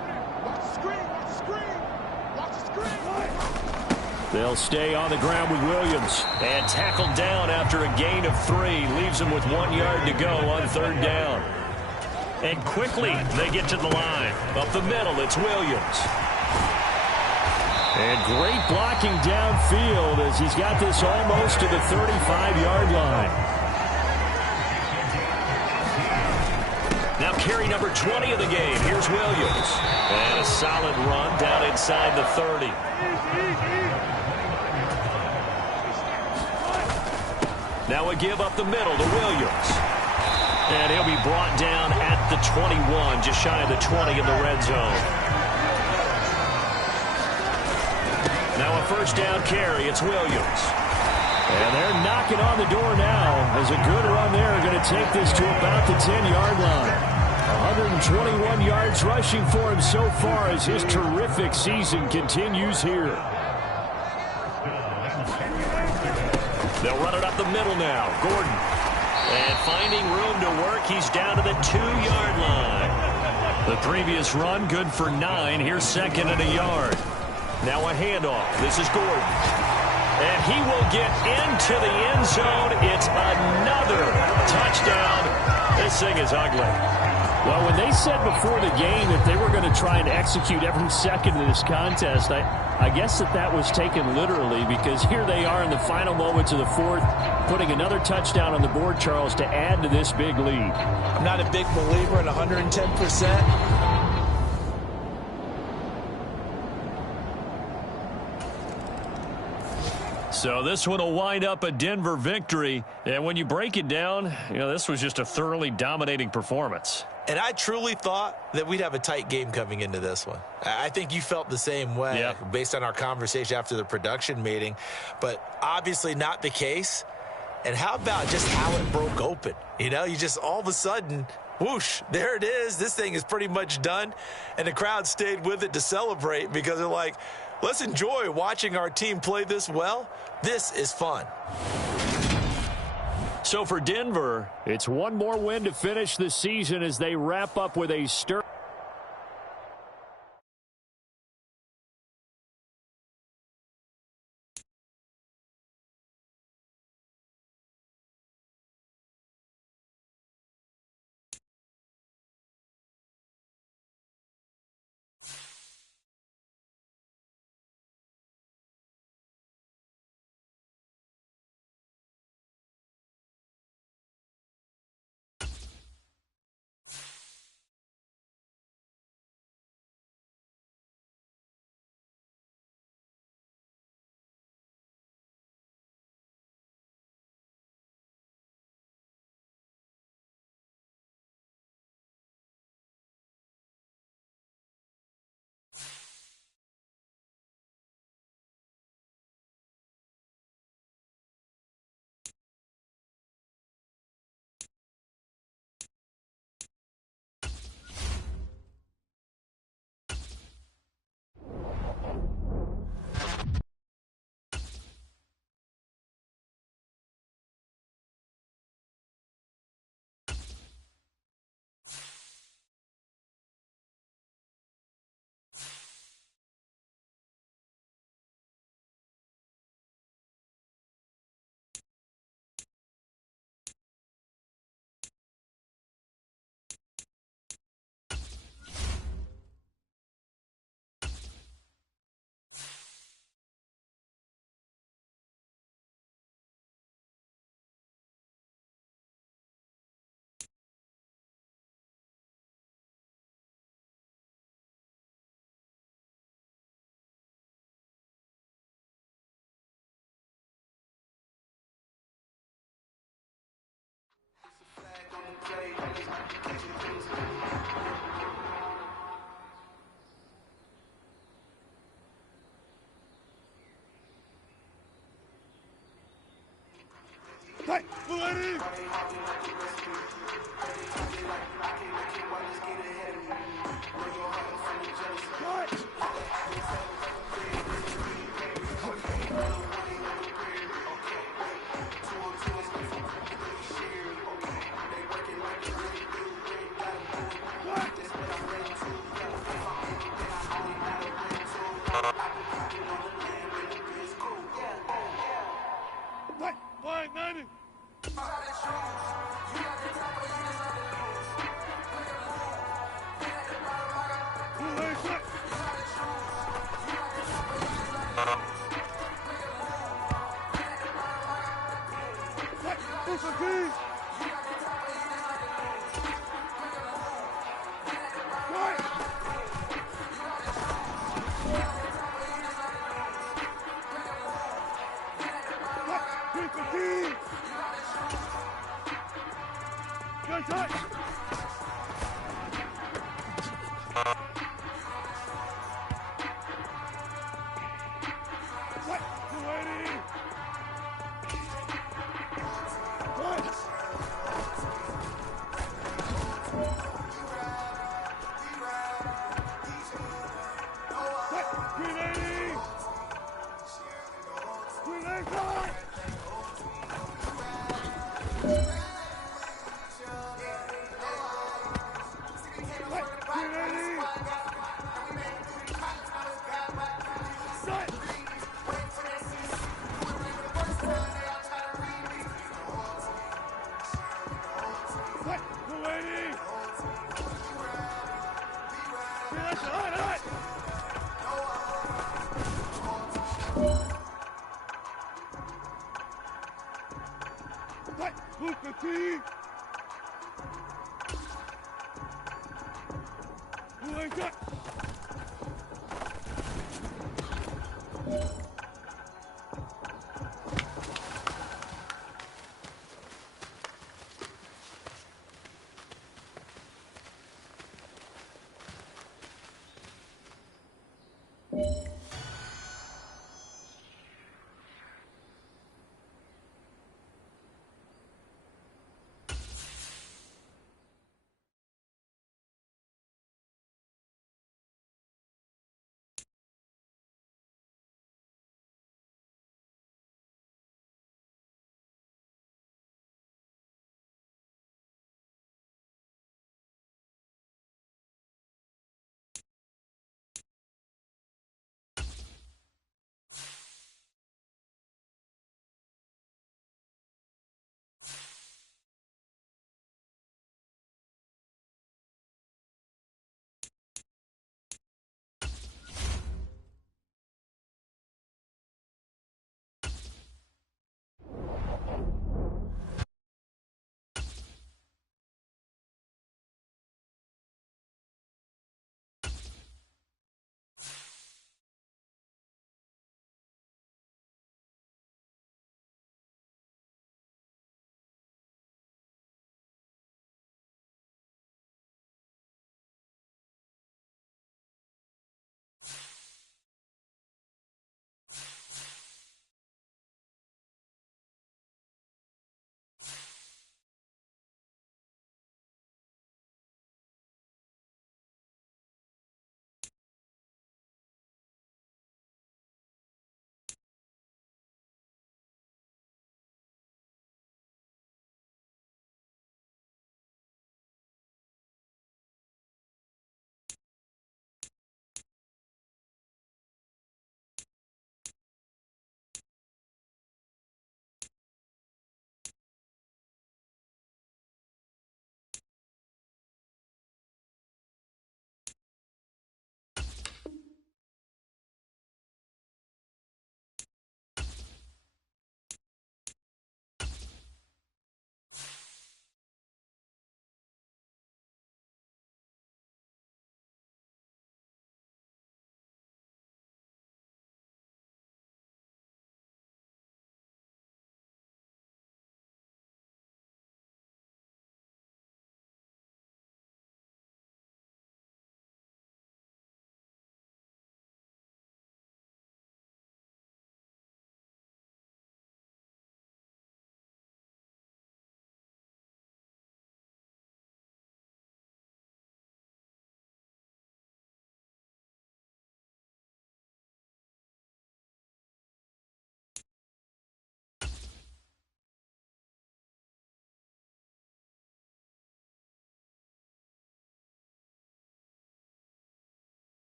They'll stay on the ground with Williams. And tackled down after a gain of 3. Leaves him with 1 yard to go on 3rd down. And quickly they get to the line. Up the middle, it's Williams. And great blocking downfield as he's got this almost to the 35-yard line. Now carry number 20 of the game. Here's Williams. And a solid run down inside the 30. Now a give up the middle to Williams. And he'll be brought down at the 21, just shy of the 20 in the red zone. Now a 1st down carry, it's Williams. And they're knocking on the door now as a good run there going to take this to about the 10-yard line. 121 yards rushing for him so far as his terrific season continues here. They'll run it up the middle now. Gordon. And finding room to work, he's down to the 2-yard line. The previous run, good for 9. Here's 2nd and a yard. Now a handoff. This is Gordon. And he will get into the end zone. It's another touchdown. This thing is ugly. Well, when they said before the game that they were going to try and execute every second of this contest, I guess that was taken literally, because here they are in the final moments of the 4th, putting another touchdown on the board, Charles, to add to this big lead. I'm not a big believer in 110%. So this one will wind up a Denver victory. And when you break it down, this was just a thoroughly dominating performance. And I truly thought that we'd have a tight game coming into this one. I think you felt the same way based on our conversation after the production meeting, but obviously not the case. And how about just how it broke open? You just all of a sudden, whoosh, there it is. This thing is pretty much done. And the crowd stayed with it to celebrate because they're like, let's enjoy watching our team play this well. This is fun. So for Denver, it's one more win to finish the season as they wrap up with a stir.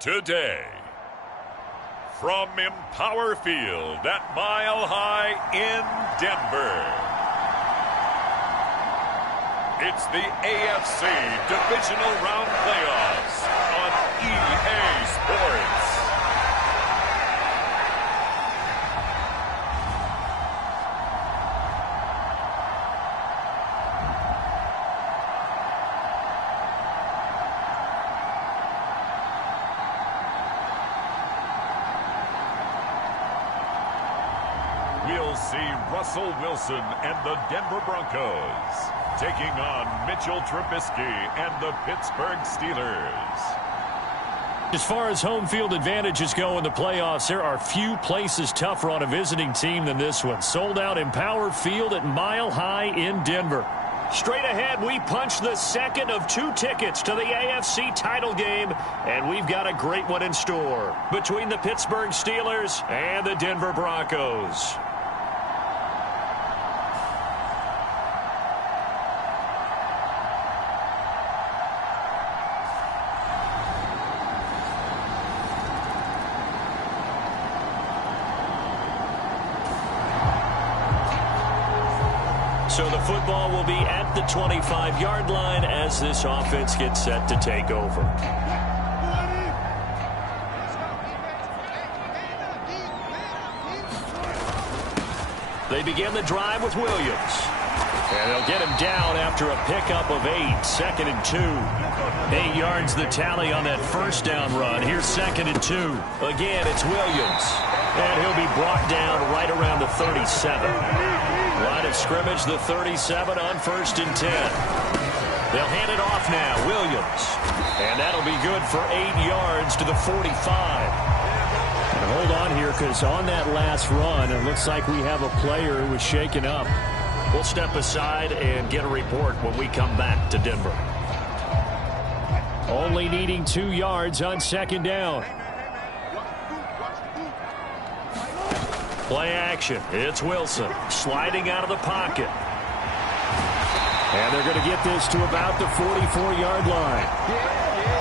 today. From Empower Field at Mile High in Denver, it's the AFC Divisional Round Playoffs on EA Sports. We'll see Russell Wilson and the Denver Broncos taking on Mitchell Trubisky and the Pittsburgh Steelers. As far as home field advantages go in the playoffs, there are few places tougher on a visiting team than this one. Sold out Empower Field at Mile High in Denver. Straight ahead, we punch the second of 2 tickets to the AFC title game, and we've got a great one in store between the Pittsburgh Steelers and the Denver Broncos. So the football will be at the 25-yard line as this offense gets set to take over. They begin the drive with Williams. And they'll get him down after a pickup of 8, 2nd and 2. 8 yards the tally on that first down run. Here's 2nd and 2. Again, it's Williams. And he'll be brought down right around the 37. Line of scrimmage, the 37 on 1st and 10. They'll hand it off now, Williams. And that'll be good for 8 yards to the 45. And hold on here, because on that last run, it looks like we have a player who was shaken up. We'll step aside and get a report when we come back to Denver. Only needing 2 yards on 2nd down. Play action. It's Wilson sliding out of the pocket. And they're going to get this to about the 44-yard line.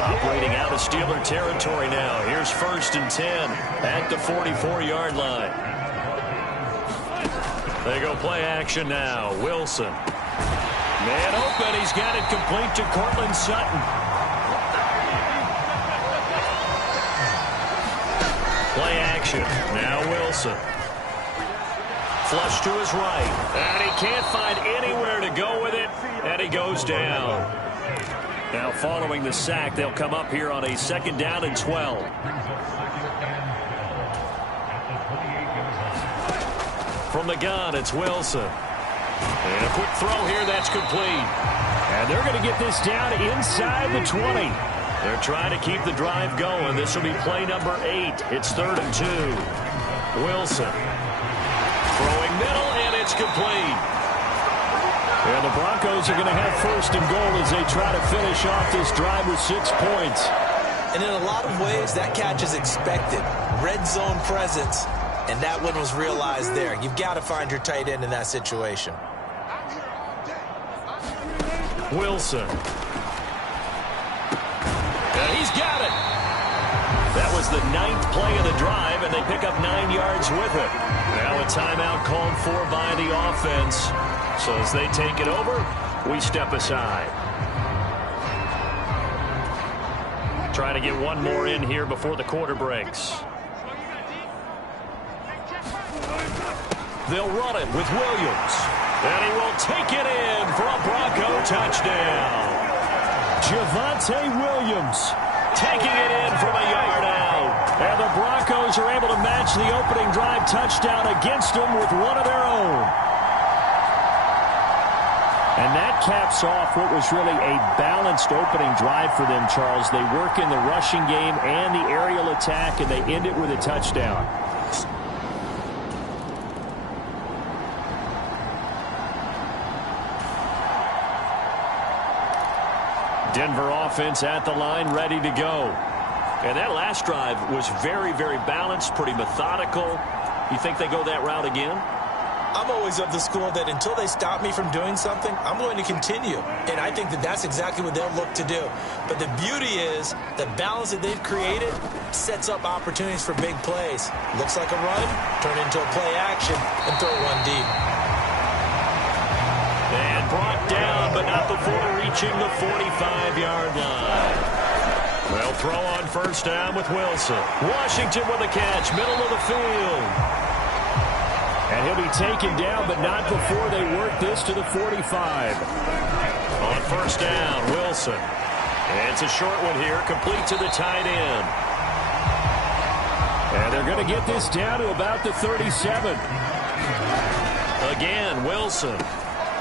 Operating out of Steeler territory now. Here's 1st and 10 at the 44-yard line. They go play action now. Wilson. Man open. He's got it complete to Cortland Sutton. Play action. Now Wilson. Flush to his right. And he can't find anywhere to go with it. And he goes down. Now following the sack, they'll come up here on a 2nd down and 12. From the gun, it's Wilson. And a quick throw here, that's complete. And they're going to get this down inside the 20. They're trying to keep the drive going. This will be play number 8. It's 3rd and 2. Wilson. Throwing middle, and it's complete. And the Broncos are going to have 1st and goal as they try to finish off this drive with 6 points. And in a lot of ways, that catch is expected. Red zone presence, and that one was realized there. You've got to find your tight end in that situation. Wilson. And he's got it. That was the 9th play of the drive, and they pick up 9 yards with it. Now a timeout called for by the offense. So as they take it over, we step aside. Try to get one more in here before the quarter breaks. They'll run it with Williams. And he will take it in for a Bronco touchdown. Javonte Williams taking it in from a yard out. And the Broncos are able to match the opening drive touchdown against them with one of their own. And that caps off what was really a balanced opening drive for them, Charles. They work in the rushing game and the aerial attack, and they end it with a touchdown. Denver offense at the line, ready to go. And that last drive was very, very balanced, pretty methodical. You think they go that route again? I'm always of the school that until they stop me from doing something, I'm going to continue. And I think that that's exactly what they'll look to do. But the beauty is the balance that they've created sets up opportunities for big plays. Looks like a run, turn into a play action, and throw one deep. And brought down, but not before reaching the 45-yard line. They'll throw on first down with Wilson. Washington with a catch, middle of the field. And he'll be taken down, but not before they work this to the 45. On first down, Wilson. It's a short one here, complete to the tight end. And they're going to get this down to about the 37. Again, Wilson.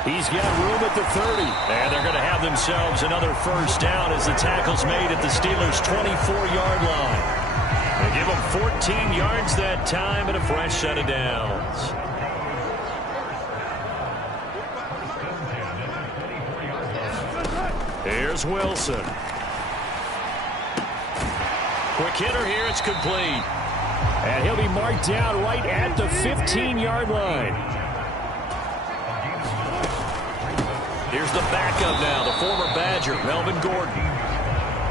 He's got room at the 30. And they're going to have themselves another first down as the tackle's made at the Steelers' 24-yard line. They give them 14 yards that time and a fresh set of downs. Here's Wilson. Quick hitter here, it's complete. And he'll be marked down right at the 15-yard line. Here's the backup now, the former Badger, Melvin Gordon.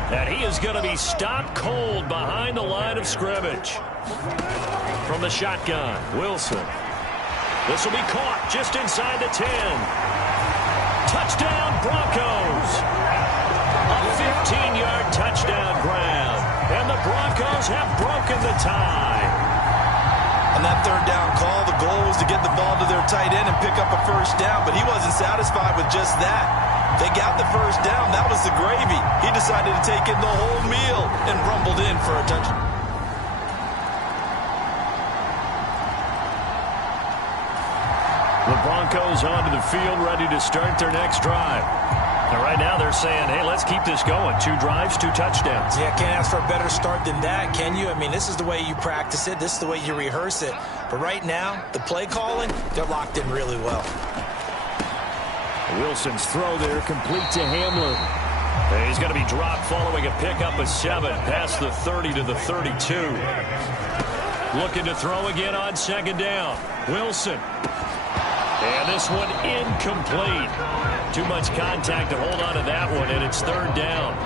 And he is going to be stopped cold behind the line of scrimmage. From the shotgun, Wilson. This will be caught just inside the 10. Touchdown, Broncos. A 15-yard touchdown grab. And the Broncos have broken the tie. On that third down call, the goal was to get the ball to their tight end and pick up a first down, but he wasn't satisfied with just that. They got the first down. That was the gravy. He decided to take in the whole meal and rumbled in for a touchdown. The Broncos onto the field, ready to start their next drive. And right now they're saying, hey, let's keep this going. 2 drives, 2 touchdowns. Yeah, can't ask for a better start than that, can you? I mean, this is the way you practice it. This is the way you rehearse it. But right now, the play calling, they're locked in really well. Wilson's throw there complete to Hamlin. And he's going to be dropped following a pickup of 7 past the 30 to the 32. Looking to throw again on second down. Wilson. And this one incomplete. Too much contact to hold on to that one, and it's third down.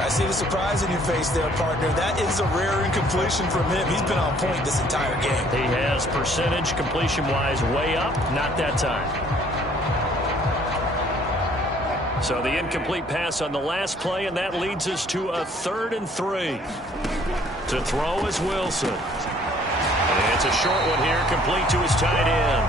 I see the surprise in your face there, partner. That is a rare incompletion from him. He's been on point this entire game. He has percentage completion-wise way up, not that time. So the incomplete pass on the last play, and that leads us to a 3rd and 3. To throw is Wilson. And it's a short one here, complete to his tight end.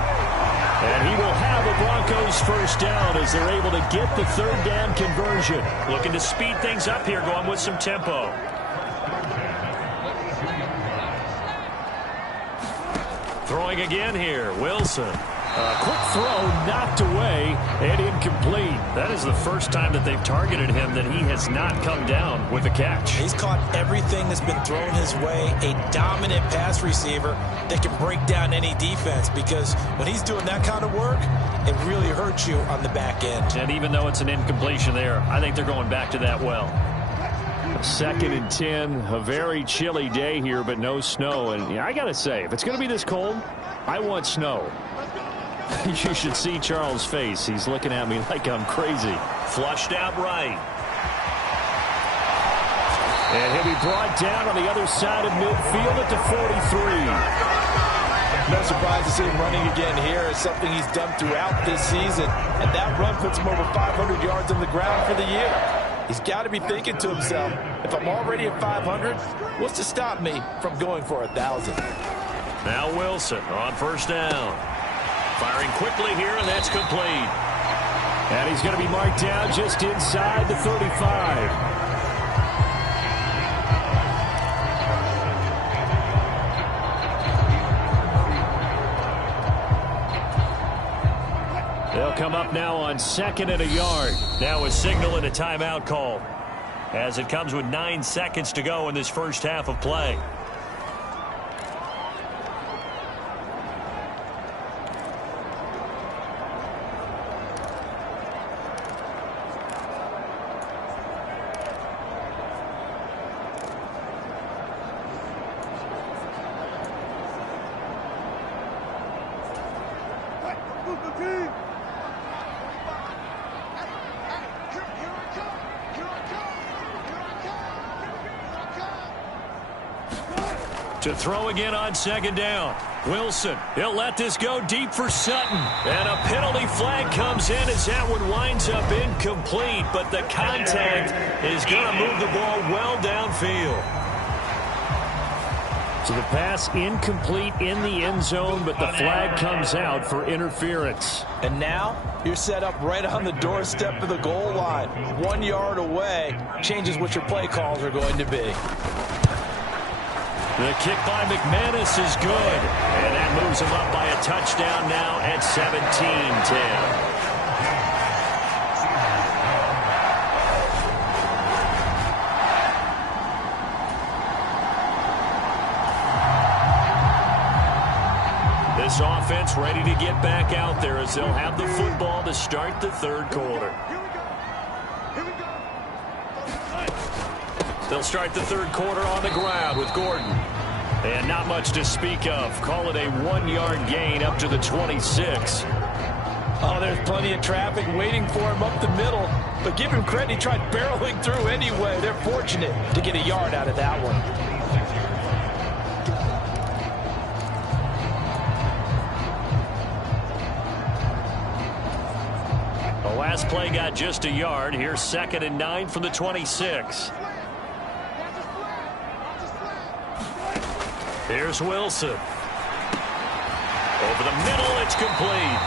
And he will have a Broncos first down as they're able to get the 3rd down conversion. Looking to speed things up here, going with some tempo. Throwing again here, Wilson. A quick throw knocked away and incomplete. That is the first time that they've targeted him that he has not come down with a catch. He's caught everything that's been thrown his way. A dominant pass receiver that can break down any defense, because when he's doing that kind of work, it really hurts you on the back end. And even though it's an incompletion there, I think they're going back to that well. 2nd and 10, a very chilly day here, but no snow. And I got to say, if it's going to be this cold, I want snow. You should see Charles' face. He's looking at me like I'm crazy. Flushed out right. And he'll be brought down on the other side of midfield at the 43. No surprise to see him running again here. It's something he's done throughout this season. And that run puts him over 500 yards on the ground for the year. He's got to be thinking to himself, if I'm already at 500, what's to stop me from going for 1,000? Now Wilson on first down. Firing quickly here, and that's complete. And he's going to be marked down just inside the 35. They'll come up now on 2nd and a yard. Now a signal and a timeout call, as it comes with 9 seconds to go in this first half of play. To throw again on second down. Wilson, he'll let this go deep for Sutton. And a penalty flag comes in as that one winds up incomplete. But the contact is going to move the ball well downfield. So the pass incomplete in the end zone, but the flag comes out for interference. And now you're set up right on the doorstep of the goal line. 1 yard away changes what your play calls are going to be. The kick by McManus is good. And that moves him up by a touchdown now at 17-10. This offense ready to get back out there as they'll have the football to start the third quarter. They'll start the third quarter on the ground with Gordon. And not much to speak of. Call it a 1 yard gain up to the 26. Oh, there's plenty of traffic waiting for him up the middle. But give him credit, he tried barreling through anyway. They're fortunate to get a yard out of that one. The last play got just a yard. Here's 2nd and 9 from the 26. Here's Wilson. Over the middle, it's complete.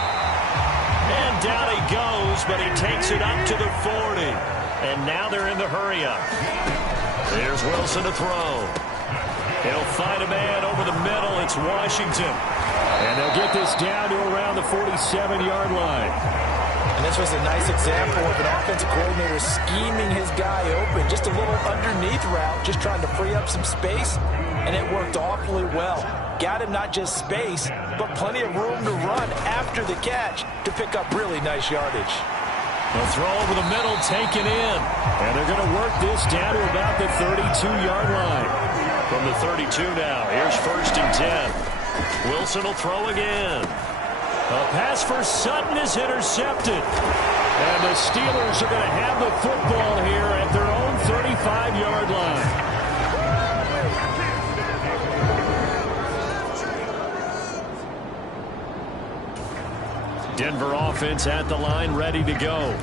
And down he goes, but he takes it up to the 40. And now they're in the hurry-up. Here's Wilson to throw. He'll find a man over the middle. It's Washington. And they'll get this down to around the 47-yard line. And this was a nice example of an offensive coordinator scheming his guy open. Just a little underneath route, just trying to free up some space. And it worked awfully well. Got him not just space, but plenty of room to run after the catch to pick up really nice yardage. They'll throw over the middle, taken in. And they're going to work this down to about the 32-yard line. From the 32 now, here's 1st and 10. Wilson will throw again. A pass for Sutton is intercepted. And the Steelers are going to have the football here at their own 35-yard line. Denver offense at the line, ready to go.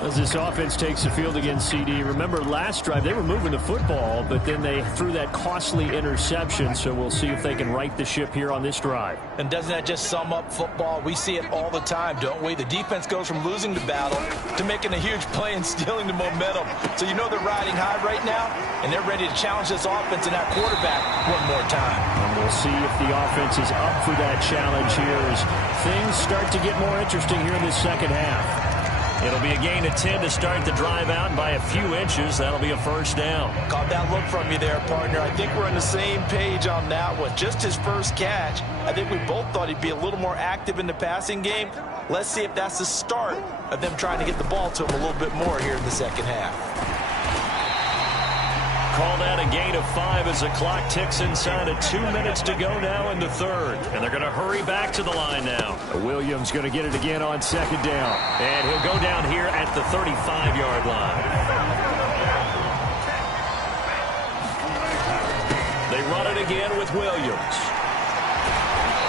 As this offense takes the field against CD, remember last drive they were moving the football, but then they threw that costly interception, so we'll see if they can right the ship here on this drive. And doesn't that just sum up football? We see it all the time, don't we? The defense goes from losing the battle to making a huge play and stealing the momentum. So you know they're riding high right now, and they're ready to challenge this offense and that quarterback one more time. And we'll see if the offense is up for that challenge here as things start to get more interesting here in this second half. It'll be a gain of 10 to start the drive out, and by a few inches, that'll be a 1st down. Caught that look from you there, partner. I think we're on the same page on that one. Just his first catch. I think we both thought he'd be a little more active in the passing game. Let's see if that's the start of them trying to get the ball to him a little bit more here in the second half. Call that a gain of 5 as the clock ticks inside of 2 minutes to go now in the third. And they're going to hurry back to the line now. Williams going to get it again on 2nd down. And he'll go down here at the 35-yard line. They run it again with Williams.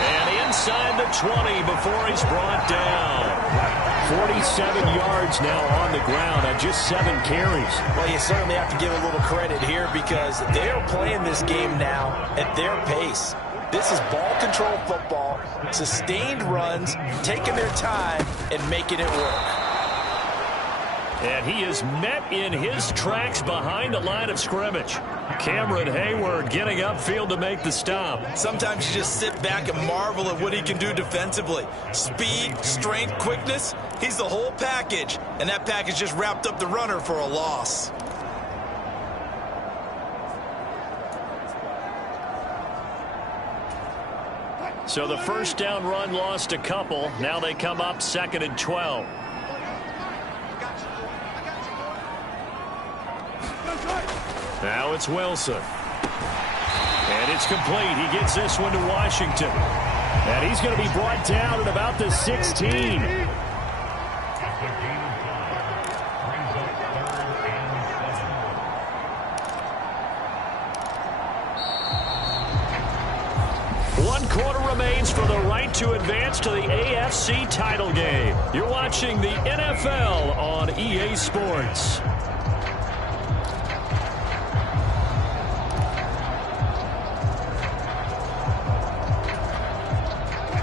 And inside the 20 before he's brought down. 47 yards now on the ground on just 7 carries. Well, you certainly have to give a little credit here because they are playing this game now at their pace. This is ball control football, sustained runs, taking their time and making it work. And he is met in his tracks behind the line of scrimmage. Cameron Hayward getting upfield to make the stop. Sometimes you just sit back and marvel at what he can do defensively. Speed, strength, quickness, he's the whole package. And that package just wrapped up the runner for a loss. So the 1st down run lost a couple. Now they come up 2nd and 12. Now it's Wilson. And it's complete. He gets this one to Washington. And he's going to be brought down at about the 16. quarter remains for the right to advance to the AFC title game. You're watching the NFL on EA Sports.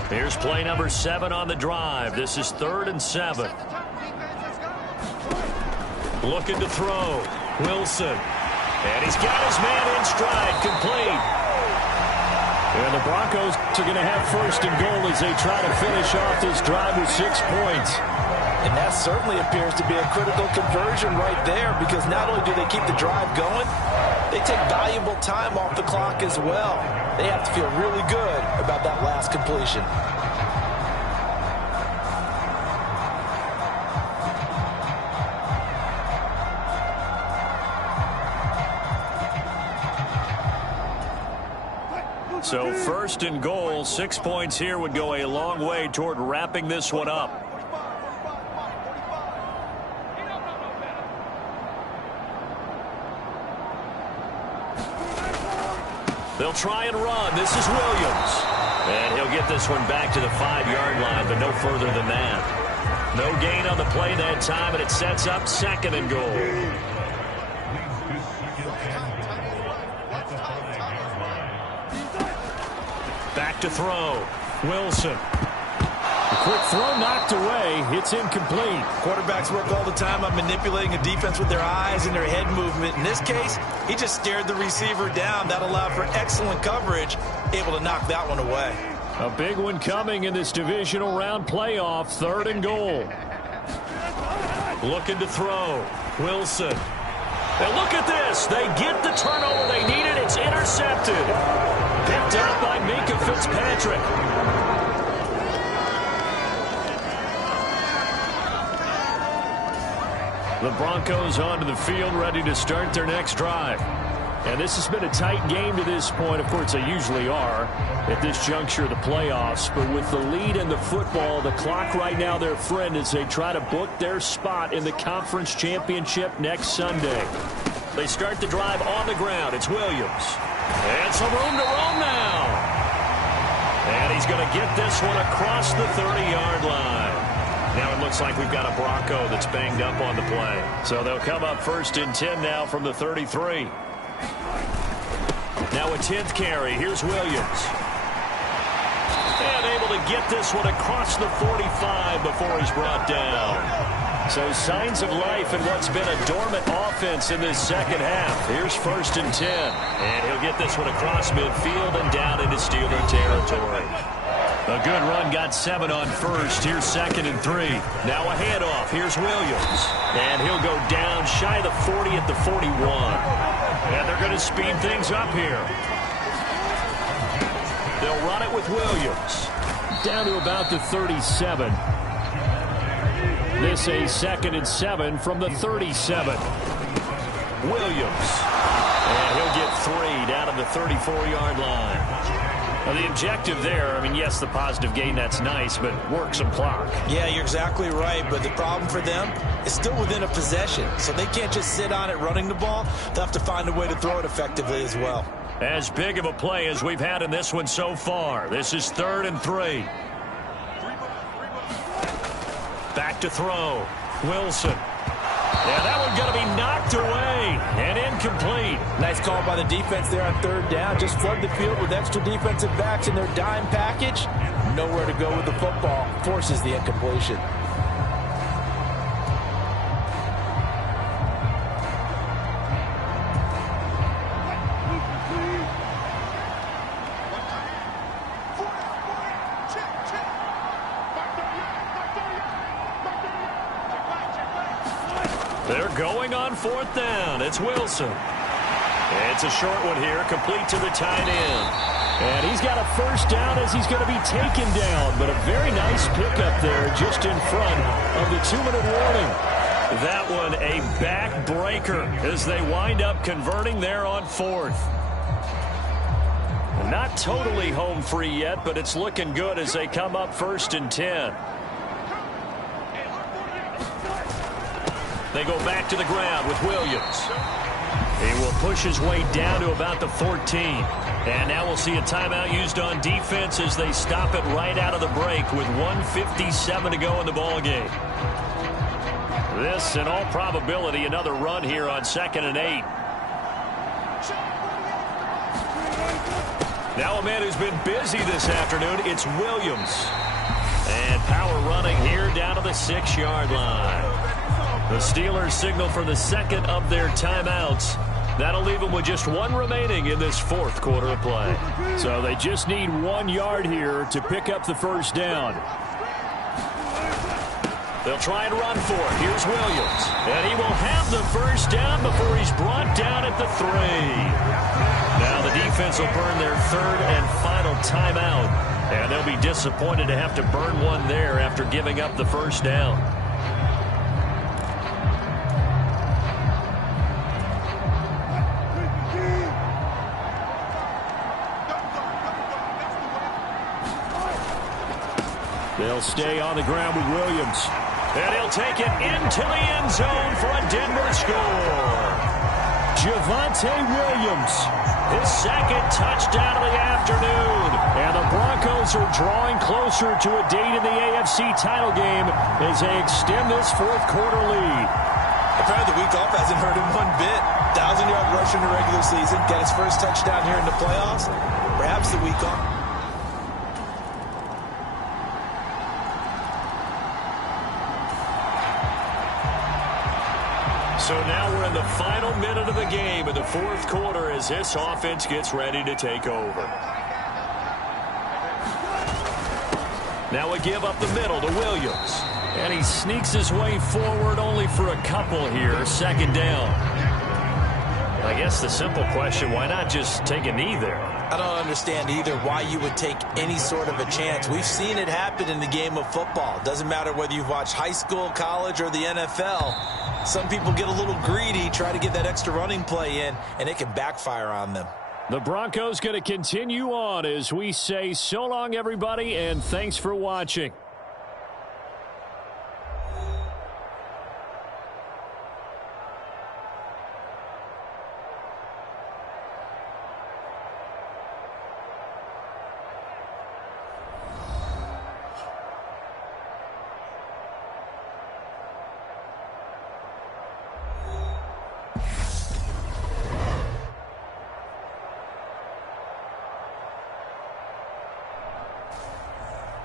Here's play number 7 on the drive. This is 3rd and 7. Looking to throw. Wilson. And he's got his man in stride. Complete. And the Broncos are going to have 1st and goal as they try to finish off this drive with 6 points. And that certainly appears to be a critical conversion right there, because not only do they keep the drive going, they take valuable time off the clock as well. They have to feel really good about that last completion. So 1st and goal, 6 points here would go a long way toward wrapping this one up. They'll try and run. This is Williams. And he'll get this one back to the 5-yard line, but no further than that. No gain on the play that time, and it sets up 2nd and goal. Back to throw. Wilson. A quick throw knocked away. It's incomplete. Quarterbacks work all the time on manipulating a defense with their eyes and their head movement. In this case, he just stared the receiver down. That allowed for excellent coverage, able to knock that one away. A big one coming in this divisional round playoff. 3rd and goal. Looking to throw. Wilson. And look at this. They get the turnover they needed. It's intercepted. Picked up by Minka Fitzpatrick. The Broncos onto the field, ready to start their next drive. And this has been a tight game to this point. Of course, they usually are at this juncture of the playoffs. But with the lead in the football, the clock right now their friend as they try to book their spot in the conference championship next Sunday. They start the drive on the ground. It's Williams. And some room to roam now. And he's going to get this one across the 30-yard line. Now it looks like we've got a Bronco that's banged up on the play. So they'll come up 1st and 10 now from the 33. Now a 10th carry. Here's Williams. And able to get this one across the 45 before he's brought down. So signs of life in what's been a dormant offense in this second half. Here's 1st and 10. And he'll get this one across midfield and down into Steeler territory. A good run, got 7 on 1st. Here's 2nd and 3. Now a handoff. Here's Williams. And he'll go down shy of the 40 at the 41. And they're going to speed things up here. They'll run it with Williams. Down to about the 37. This a 2nd and 7 from the 37. Williams. And he'll get 3 down to the 34-yard line. Well, the objective there, I mean, yes, the positive gain, that's nice, but work some clock. Yeah, you're exactly right, but the problem for them is still within a possession, so they can't just sit on it running the ball. They'll have to find a way to throw it effectively as well. As big of a play as we've had in this one so far. This is 3rd and 3. Back to throw. Wilson. Yeah, that one's going to be knocked away and incomplete. Nice call by the defense there on 3rd down. Just flood the field with extra defensive backs in their dime package. Nowhere to go with the football. Forces the incompletion. They're going on 4th down. It's Wilson. It's a short one here, complete to the tight end. And he's got a 1st down as he's going to be taken down. But a very nice pickup there just in front of the 2-minute warning. That one a backbreaker as they wind up converting there on 4th. Not totally home free yet, but it's looking good as they come up 1st and 10. They go back to the ground with Williams. He will push his way down to about the 14. And now we'll see a timeout used on defense as they stop it right out of the break with 1:57 to go in the ball game. This, in all probability, another run here on 2nd and 8. Now a man who's been busy this afternoon, it's Williams. And power running here down to the 6-yard line. The Steelers signal for the second of their timeouts. That'll leave them with just one remaining in this fourth quarter of play. So they just need 1 yard here to pick up the first down. They'll try and run for it. Here's Williams. And he will have the first down before he's brought down at the 3. Now the defense will burn their third and final timeout. And they'll be disappointed to have to burn one there after giving up the first down. They'll stay on the ground with Williams. And he'll take it into the end zone for a Denver score. Javonte Williams. His second touchdown of the afternoon. And the Broncos are drawing closer to a date in the AFC title game as they extend this fourth quarter lead. Apparently the week off hasn't hurt him one bit. 1,000-yard rush in the regular season. Got his first touchdown here in the playoffs. Perhaps the week off. So now we're in the final minute of the game in the fourth quarter as this offense gets ready to take over. Now a give up the middle to Williams. And he sneaks his way forward only for a couple here. Second down. I guess the simple question, why not just take a knee there? I don't understand either why you would take any sort of a chance. We've seen it happen in the game of football. Doesn't matter whether you've watched high school, college, or the NFL. Some people get a little greedy, try to get that extra running play in, and it can backfire on them. The Broncos going to continue on as we say so long, everybody, and thanks for watching.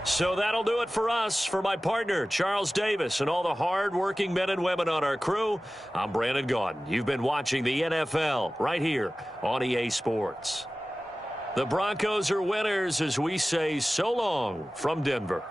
So that'll do it for us. For my partner, Charles Davis, and all the hard-working men and women on our crew, I'm Brandon Gaudin. You've been watching the NFL right here on EA Sports. The Broncos are winners as we say so long from Denver.